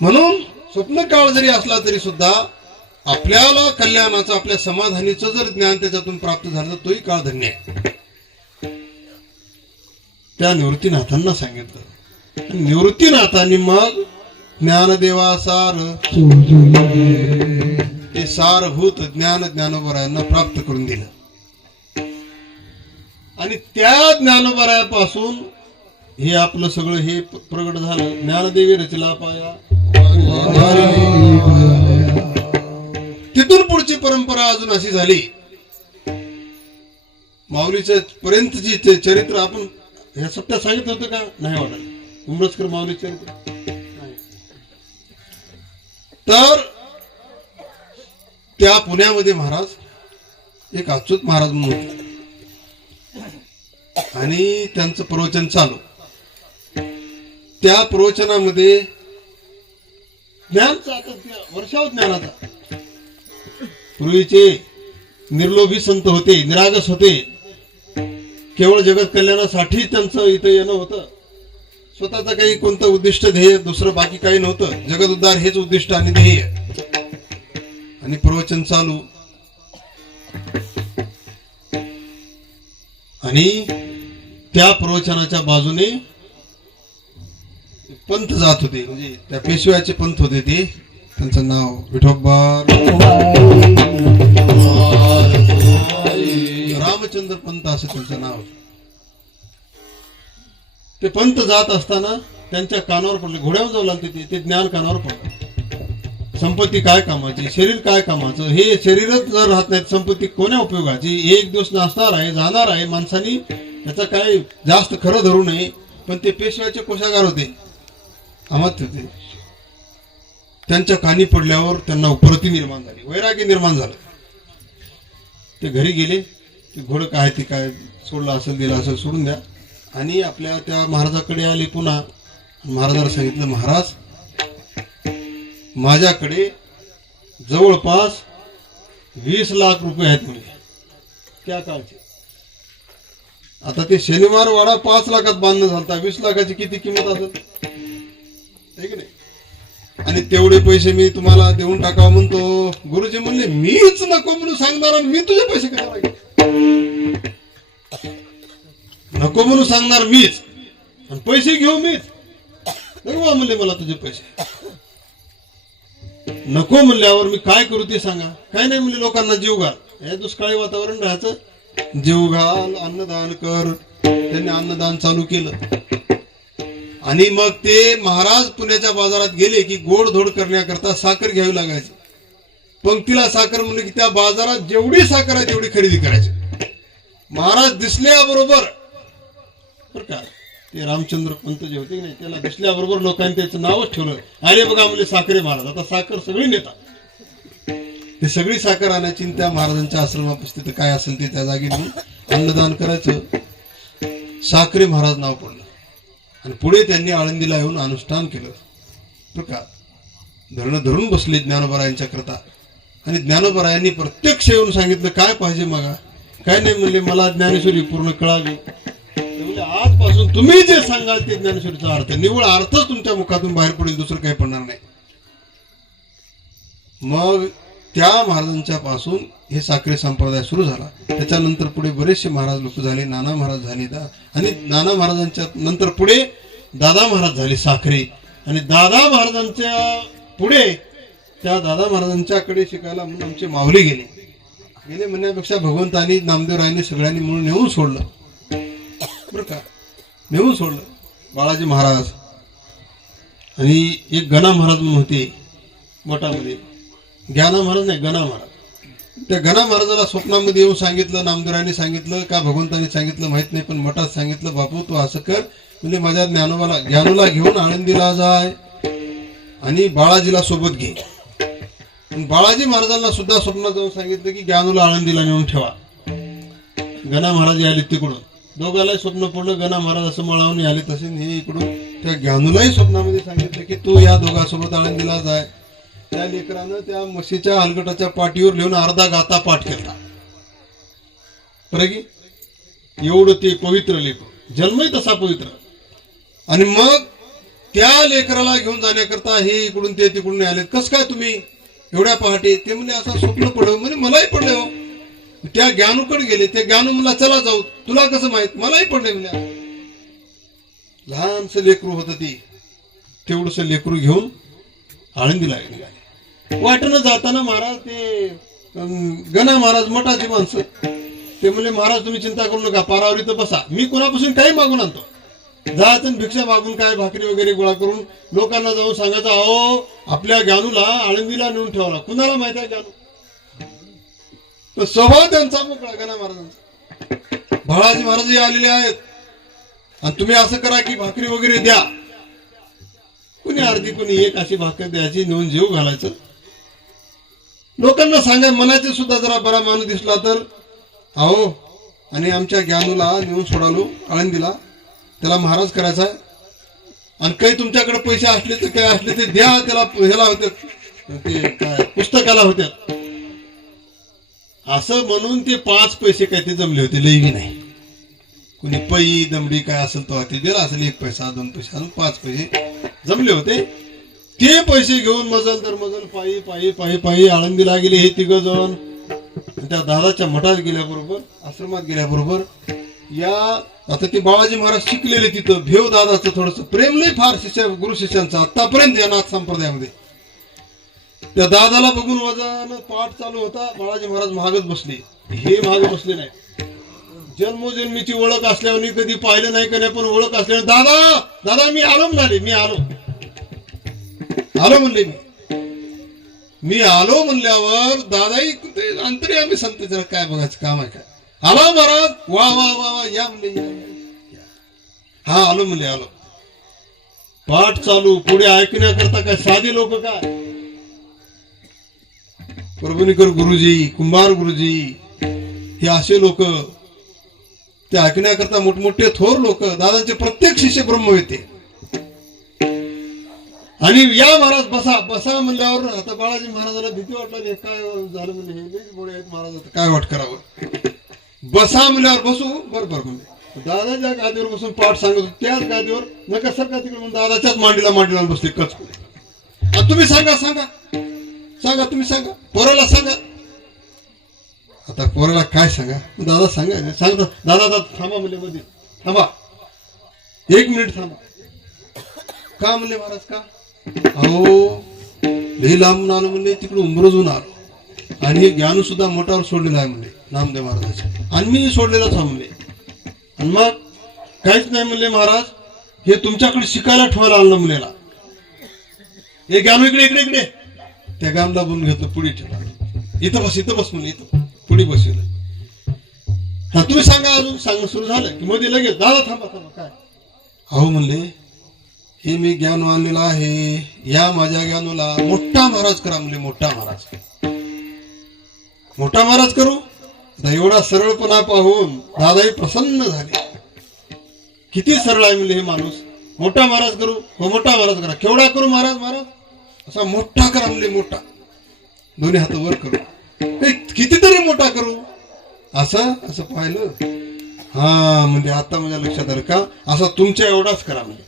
म्हणून स्वप्न काळ जरी असला तरी सुद्धा आपल्याला कल्याणाचं, आपल्या समाधानीचं जर ज्ञान त्याच्यातून प्राप्त झालं तर तोही काळ धन्य आहे. त्या निवृत्तीनाथांना सांगितलं. निवृत्तीनाथांनी मग ज्ञानदेवा सार ते सारभूत ज्ञान ज्ञानोबरायांना प्राप्त करून दिलं. आणि त्या ज्ञानोबरायापासून हे आपलं सगळं हे प्रगट झालं. ज्ञानदेवी रचला पाया, तिथून पुढची परंपरा अजून अशी झाली. माऊलीच्या पर्यंतची चरित्र आपण ह्या सप्त्यात सांगितलं होतं का नाही वाटत, उमरसकर माऊली चरित्र. तर त्या पुण्यामध्ये महाराज एक अच्युत महाराज म्हणून होते आणि त्यांचं प्रवचन चालू. त्या प्रवचनामध्ये ज्ञानचा वर्षाव ज्ञानाचा, पूर्वीचे निर्लोभी संत होते, निरागस होते, केवळ जगत कल्याणासाठी त्यांचं इथं येणं होतं. स्वतःचं काही कोणतं उद्दिष्ट ध्येय दुसरं बाकी काही नव्हतं. जगत उद्धार हेच उद्दिष्ट आणि ध्येय. आणि प्रवचन चालू आणि त्या प्रवचनाच्या बाजूने पंथ जात होते, म्हणजे त्या पेशव्याचे पंथ होते. ते त्यांचं नाव विठोबा रामचंद्र पंत असं त्यांचं नाव. ते पंत जात असताना त्यांच्या कानावर पडले, घोड्यावर जाऊ लागते ते ज्ञान कानावर पडलं. संपत्ती काय कामाची, शरीर काय कामाचं, हे शरीरच जर राहत नाही संपत्ती कोण्या उपयोगाची. एक दिवस नाचणार आहे, जाणार आहे, माणसानी त्याचा काय जास्त खरं धरू नये. पण ते पेशव्याचे कोशागार होते, अमात्य होते. त्यांच्या कानी पडल्यावर त्यांना उपरती निर्माण झाली, वैराग्य निर्माण झालं. ते घरी गेले, ते घोडं काय ते काय सोडलं असेल दिलं असेल सोडून द्या. आणि आपल्या त्या महाराजाकडे आले पुन्हा. महाराजाला सांगितलं, महाराज माझ्याकडे जवळपास 20 लाख रुपये आहेत म्हणजे त्या काळचे. आता ते शनिवार वाडा 5 लाखात बांधणं झालता, 20 लाखाची किती किंमत असेल आहे की नाही. आणि तेवढे पैसे मी तुम्हाला देऊन टाकावं म्हणतो. गुरुजी म्हणले मीच नको म्हणून सांगणार आणि मी तुझे पैसे कशाला घेऊ. नको म्हणून सांगणार मीच आणि पैसे घेऊ मीच. नको म्हणले मला तुझे पैसे. नको म्हणल्यावर मी काय करू ते सांगा. काय नाही म्हणले, लोकांना जीव घाल. हे दुष्काळी वातावरण राहायचं, जीव घाल, अन्नदान कर. त्यांनी अन्नदान चालू केलं. आणि मग ते महाराज पुण्याच्या बाजारात गेले की गोडधोड करण्याकरता साखर घ्यावी लागायची. पंक्तीला साखर म्हणलं की त्या बाजारात जेवढी साखर आहे तेवढी खरेदी करायची. महाराज दिसल्याबरोबर बरं का, ते रामचंद्र पंत जे होते की नाही, त्याला दिसल्याबरोबर लोकांनी त्याचं नावच ठेवलं. अरे बघा म्हणजे साखरे महाराज, आता साखर सगळी नेतात. ते सगळी साखर आणायची, त्या महाराजांच्या आश्रमापासून काय असेल ते त्या जागी अन्नदान करायचं. साखरे महाराज नाव पडलं. आणि पुढे त्यांनी आळंदीला येऊन अनुष्ठान केलं. प्रकार धरणं धरून बसले ज्ञानोबरायांच्या करता. आणि ज्ञानोबरायांनी प्रत्यक्ष येऊन सांगितलं, काय पाहिजे मगा. काय नाही म्हणले, मला ज्ञानेश्वरी पूर्ण कळावी. म्हणजे आजपासून तुम्ही जे सांगाल ते ज्ञानेश्वरीचा अर्थ, निव्वळ अर्थच तुमच्या मुखातून बाहेर पडेल, दुसरं काही पडणार नाही. मग त्या महाराजांच्या पासून हे साखरे संप्रदाय सुरू झाला. त्याच्यानंतर पुढे बरेचसे महाराज लोक झाले. नाना महाराज झाले, आणि नाना महाराजांच्या नंतर पुढे दादा महाराज झाले साखरे. आणि दादा महाराजांच्या पुढे त्या दादा महाराजांच्याकडे शिकायला म्हणून आमचे माऊली गेले. गेले म्हणण्यापेक्षा भगवंतानी नामदेवरायांनी सगळ्यांनी म्हणून नेऊन सोडलं बरं का, नेऊन सोडलं. बाळाजी महाराज आणि एक गणा महाराज म्हणून होते मठामध्ये, ज्ञाना महाराज नाही गणा महाराज. त्या गणा महाराजाला स्वप्नामध्ये येऊन सांगितलं, नामदेवरायांनी सांगितलं का भगवंतांनी सांगितलं माहित नाही, पण मठात सांगितलं, बापू तू असं कर, म्हणजे माझ्या ज्ञानूला घेऊन आळंदीला जाय आणि बाळाजीला सोबत घे. बाळाजी महाराजांना सुद्धा स्वप्नात जाऊन सांगितलं की ज्ञानूला आळंदीला नेऊन ठेवा. गणा महाराज आले तिकडून, दोघांनाही स्वप्न पडलं. गणा महाराज असं मळावून आले तसे हे इकडून त्या ज्ञानूलाही स्वप्नामध्ये सांगितलं की तू या दोघांसोबत आळंदीला जाय. त्या लेकरानं त्या म्हशीच्या हलगटाच्या पाठीवर लिहून अर्धा गाता पाठ केला बरं की. एवढं ते पवित्र लेकर, जन्मही तसा पवित्र. आणि मग त्या लेकराला घेऊन जाण्याकरता हे इकडून ते तिकडून आले. कसं काय तुम्ही एवढ्या पहाटे? ते म्हणजे असं स्वप्न पडलं. म्हणजे मलाही पडले हो. त्या ज्ञानूकडे गेले, त्या ज्ञानू म्हणला चला जाऊ. तुला कसं माहित? मलाही पडले म्हणजे. लहानसं लेकरू होतं ते, तेवढंस लेकरू घेऊन आळंदीला निघाले. वाटेनं जाताना महाराज ते गणा महाराज मठाची माणसं ते म्हणले, महाराज तुम्ही चिंता करू नका, पारावर इथं बसा, मी कोणापासून काही मागून आणतो. जायचं भिक्षा मागून काय भाकरी वगैरे गोळा करून लोकांना जाऊन सांगायचं, अहो आपल्या ज्ञानूला आळंदीला नेऊन ठेवला. कुणाला माहित आहे ज्ञानू? तर स्वभाव त्यांचा मोकळा गणा महाराजांचा. बाळाजी महाराज आलेले आहेत आणि तुम्ही असं करा की भाकरी वगैरे द्या. कुणी अर्धी कुणी एक अशी भाकर द्यायची, नेऊन जेव घालायचं. लोकांना सांगाय म्हणायचं सुद्धा जरा बरा माणूस दिसला तर, अहो आणि आमच्या ज्ञानूला नेऊन सोडालो आळंदीला, त्याला महाराज करायचा आहे. आणि काही तुमच्याकडे पैसे असले तर काय असले ते द्या, त्याला ह्याला होते ते काय पुस्तकाला होत्या. असं म्हणून ते 5 पैसे काय ते जमले होते, लईही नाही. कुणी पै दमडी काय असेल तो ते दिला असेल, 1 पैसा 2 पैसे अजून 5 पैसे जमले होते. ते पैसे घेऊन मजल तर मजल पायी पायी पायी पायी आळंदीला गेले हे 3 जण. त्या दादाच्या मठात गेल्याबरोबर, आश्रमात गेल्याबरोबर या आता ते बाळाजी महाराज शिकलेले तिथं. भेव दादाचं थोडंसं प्रेम लई फार शिष्य गुरु शिष्यांचं आतापर्यंत या नाथ संप्रदायामध्ये. त्या दादाला बघून वजन पाठ चालू होता. बाळाजी महाराज महागच बसले, हे महाग बसले नाही. जन्मोजन्मीची ओळख असल्यावर कधी पाहिलं नाही का नाही, पण ओळख असल्यावर दादा दादा मी आलो म्हणाले. मी आलो म्हणले. मी आलो म्हणल्यावर दादाही अंतरी आम्ही संत जरा काय बघायचं काम आहे काय. आला महाराज, वा वा वा वा या म्हणले. हा आलो म्हणले. आलो. पाठ चालू, पुढे ऐकण्याकरता काय साधी लोक काय, परभणीकर गुरुजी, कुंभार गुरुजी, हे असे लोक, ते ऐकण्याकरता मोठमोठे थोर लोक. दादांचे प्रत्येक शिष्य ब्रह्म होते. आणि या महाराज बसा बसा म्हणल्यावर आता बाळाजी महाराजाला भीती वाटली. काय झालं म्हणजे हे लईच गोडे आहेत महाराज, आता काय वाट करावं. बसा म्हणल्यावर बसू बरोबर म्हणजे दादाच्या गादीवर बसून पाठ सांगत, त्याच गादीवर नका सरका तिकडे म्हणून दादाच्याच मांडीला बसले कचकून. तुम्ही सांगा सांगा सांगा, तुम्ही सांगा, पोराला सांगा. आता पोराला काय सांगा, दादा सांगा. सांगता दादा दादा थांबा म्हणले, मध्ये थांबा 1 मिनिट थांबा. का म्हणले महाराज? का? अहो लई लांबून आलो म्हणले, तिकडे उंबरजून आलो आणि हे ज्ञानू सुद्धा मोठावर सोडलेला आहे म्हणले नामदेव महाराजाचे, आणि मी सोडलेलाच हा म्हणले. आणि मग काहीच नाही म्हणले महाराज, हे तुमच्याकडे शिकायला ठेवायला आणलं मुलीला. हे ज्ञानू इकडे इकडे इकडे. त्या गामला बोलून घेतलं, पुढे ठेवला. इथं बस म्हणले, इथं पुढे बसवलं. हा तुम्ही सांगा. अजून सांगणं सुरू झालं की मध्ये लगेच दादा थांबा थांबा. काय? अहो म्हणले हे मी ज्ञान आणलेला आहे, या माझ्या ज्ञानूला मोठा महाराज करा म्हणले. मोठा महाराज करू. एवढा सरळपणा पाहून दादाही प्रसन्न झाले. किती सरळ आहे म्हणले हे माणूस. मोठा महाराज करू. हो मोठा महाराज करा. केवढा करू महाराज? महाराज असा मोठा करा म्हणले. मोठा, दोन्ही हात वर करू. कितीतरी मोठा करू. असं असं पाहिलं. हा म्हणजे आता माझ्या लक्षात आलं का, असा तुमच्या एवढाच करा म्हणजे,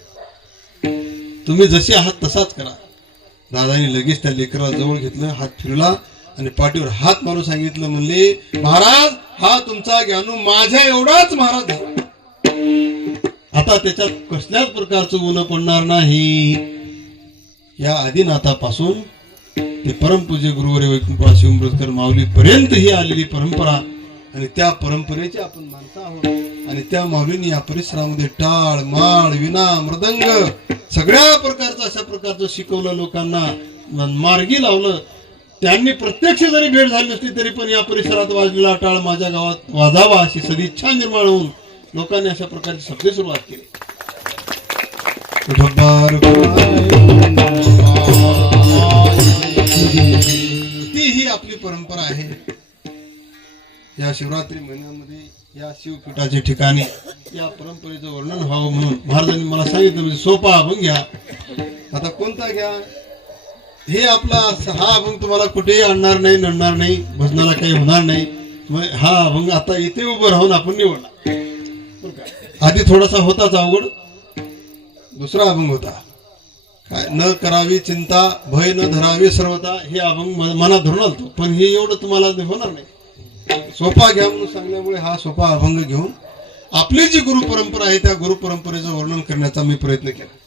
तुम्ही जसे आहात तसाच करा. दादानी लगेच त्या लेकराला जवळ घेतलं, हात फिरला आणि पाठीवर हात मारून सांगितलं म्हणले, महाराज हा तुमचा ज्ञानू माझ्या एवढाच महाराज झाला. आता त्याच्यात कसल्याच प्रकारचं ऊन पडणार नाही. या आदिनाथापासून ते परमपूज्य गुरुवर्य वैकुंठवासी उंबरकर माऊली पर्यंत ही आलेली परंपरा आणि त्या परंपरेचे आपण माणसं आहोत आणि त्या माऊलींनी या परिसरामध्ये टाळ माळ विना मृदंग सगळ्या प्रकारचं अशा प्रकारचं शिकवलं लोकांना मार्गी लावलं. त्यांनी प्रत्यक्ष जरी भेट झाली नसली तरी पण या परिसरात वाजलेला टाळ माझ्या गावात वाजावा अशी सदिच्छा निर्माण होऊन लोकांनी अशा प्रकारची शब्द सुरुवात केली. ती ही आपली परंपरा आहे. या शिवरात्री महिन्यामध्ये या शिवपीठाच्या ठिकाणी या परंपरेचं वर्णन व्हावं म्हणून महाराजांनी मला सांगितलं म्हणजे सोपा अभंग घ्या. आता कोणता घ्या? हे आपला हा अभंग तुम्हाला कुठेही आणणार नाही, नडणार नाही, भजनाला काही होणार नाही. मग हा अभंग आता इथे उभं राहून आपण निवडला. आधी थोडासा होताच अवघड. दुसरा अभंग होता काय, न करावी चिंता भय न धरावी सर्वता. हे अभंग मनात धरून आलतो पण हे एवढं तुम्हाला होणार नाही. सोपा घ्या म्हणून सांगल्यामुळे हा सोपा अभंग घेऊन आपली जी गुरु परंपरा आहे त्या गुरु परंपरेचं वर्णन करण्याचा मी प्रयत्न केला.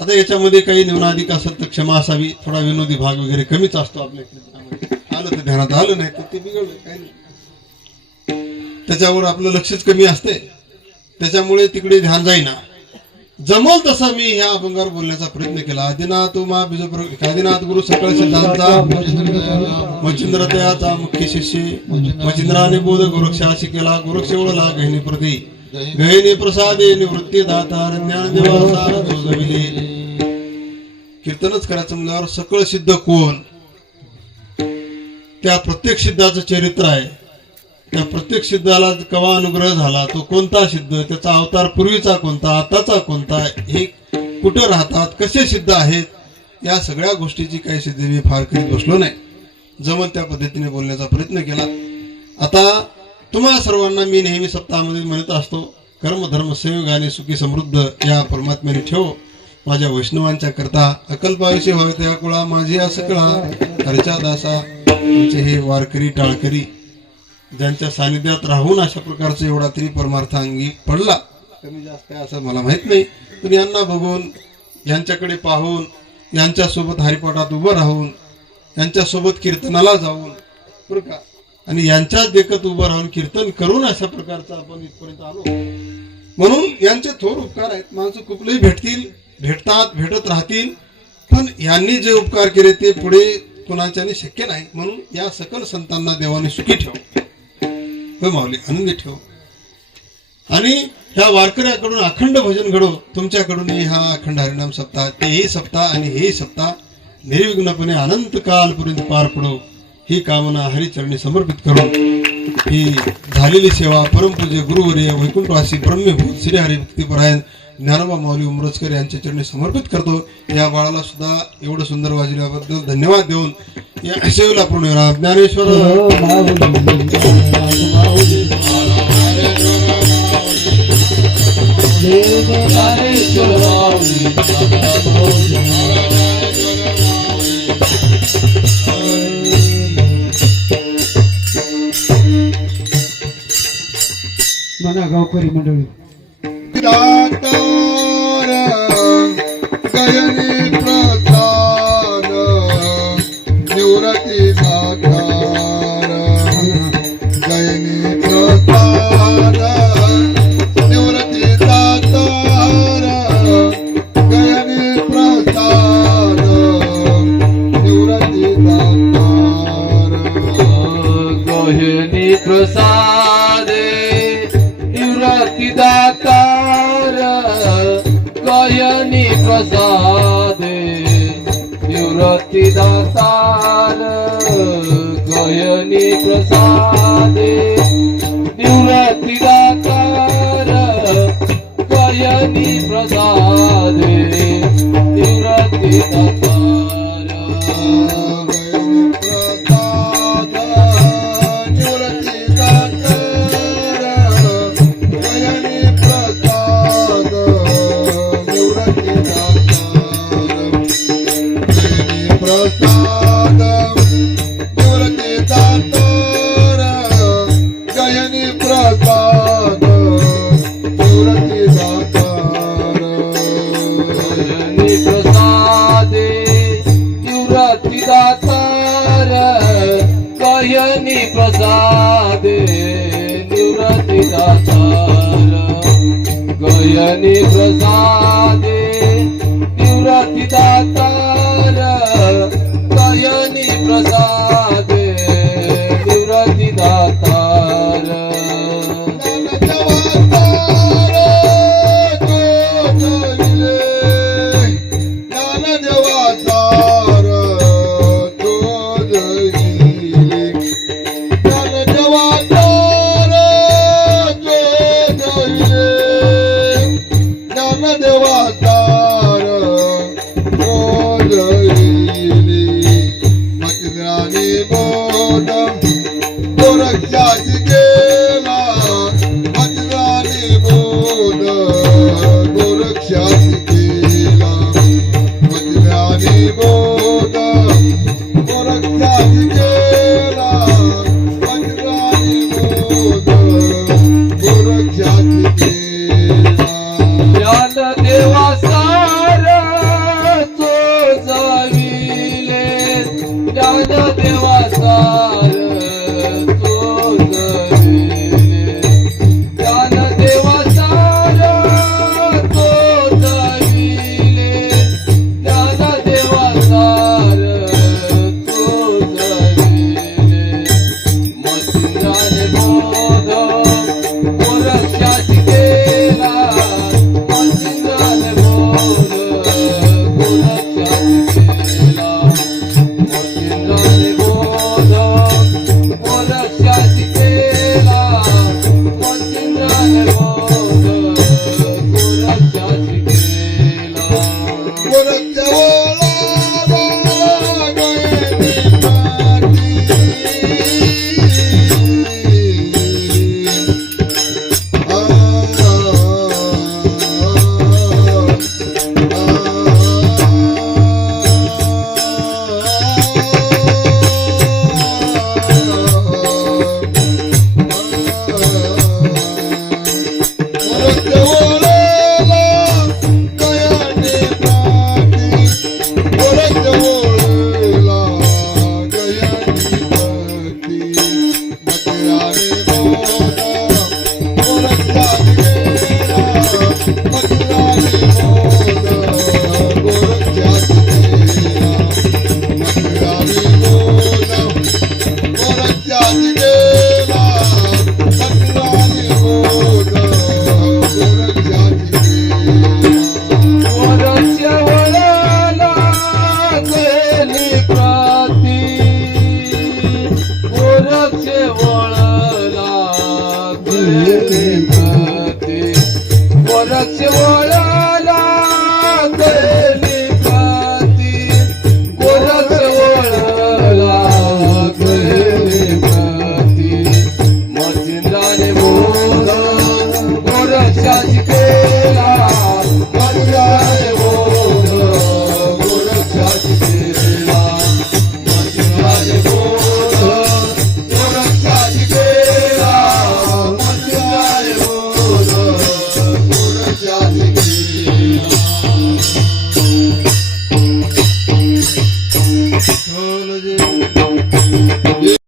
आता याच्यामध्ये काही न्यूनाधिक असेल तर क्षमा असावी. थोडा विनोदी भाग वगैरे कमीच असतो आपल्या कीर्तनामध्ये. आलं तर ध्यानात आलं, नाही तर ते बिघडलं, काही नाही. त्याच्यावर आपलं लक्षच कमी असते, त्याच्यामुळे तिकडे ध्यान जाईना. जमल तसा मी ह्या अभंगावर बोलण्याचा प्रयत्न केला. आदिनाथ उमा आदिनाथ गुरु सकळ सिद्धांचा मच्छिंद्र तयाचा मुख्य शिष्य मच्छिंद्राने बोध गोरक्षाशी केला. गोरक्ष ओळला गहिनी प्रती गहिनी प्रसादे निवृत्ती दातार ज्ञान देवासार जोजविले. कीर्तनच करायचं म्हणल्यावर सकळ सिद्ध कोण, त्या प्रत्येक सिद्धाचं चरित्र आहे. त्या प्रत्येक सिद्धाला कवा अनुग्रह झाला, तो कोणता सिद्ध, त्याचा अवतार पूर्वीचा कोणता, आताचा कोणता, हे कुठं राहतात, कसे सिद्ध आहेत, या सगळ्या गोष्टीची काही सिद्धी मी फार करीत बसलो नाही. जमल त्या पद्धतीने बोलण्याचा प्रयत्न केला. आता तुम्हा सर्वांना मी नेहमी सप्ताहामध्ये म्हणत असतो, कर्म धर्म संयोगाने सुखी समृद्ध या परमात्म्याने ठेव. माझ्या वैष्णवांच्या करता अकल्पाविषयी व्हावे त्या कुळा माझी असकळा हरच्या दासा. आमचे हे वारकरी टाळकरी ज्यांच्या सानिध्यात राहून अशा प्रकारचा एवढा तरी परमार्थ अंगी पडला, कमी जास्त काय असं मला माहित नाही, पण यांना बघून, यांच्याकडे पाहून, यांच्यासोबत हरिपाठात उभं राहून, यांच्यासोबत कीर्तनाला जाऊन बरं का, आणि यांच्याच देखत उभं राहून कीर्तन करून अशा प्रकारचा आपण इथपर्यंत आलो. म्हणून यांचे थोर उपकार आहेत. माणसं कुठलेही भेटतात, भेटत राहतील, पण यांनी जे उपकार केले ते पुढे कुणाच्याने शक्य नाही. म्हणून या सकल संतांना देवाने सुखी ठेव, होय माऊली, आनंदी ठेव. आणि ह्या वारकऱ्याकडून अखंड भजन घडो. तुमच्याकडूनही हा अखंड हरिनाम सप्ताह, तेही सप्ताह आणि हेही सप्ताह निर्विघ्नपणे अनंत कालपर्यंत पार पडो ही कामना हरिचरणी समर्पित करून ही झालेली सेवा परमपूज्य गुरुवर्य वैकुंठवासी ब्रह्मभूत श्री हरिभक्तीपरायण ज्ञानोबा माऊली उमरजकर यांच्या चरणी समर्पित करतो. या बाळाला सुद्धा एवढं सुंदर वाजल्याबद्दल धन्यवाद देऊन या सेवेला पूर्ण ज्ञानेश्वर मना गावकरी मंडळी गयनी प्रधान निवृत्ती दातार गयनी प्रधान निवृत्ती दातार गयनी प्रधान निवृत्ती दातार गयनी प्रसादे निवृत्ती दातार गयनी प्रसादे निवृत्ती दातार गयनी प्रसादे निवृत्ती दातार गयनी प्रसादे निवृत्ती दातार प्रसादे दातार गयनी प्रसादे निवृत्ती दातार गयनी प्रसादे निवृत्ती दातार Oh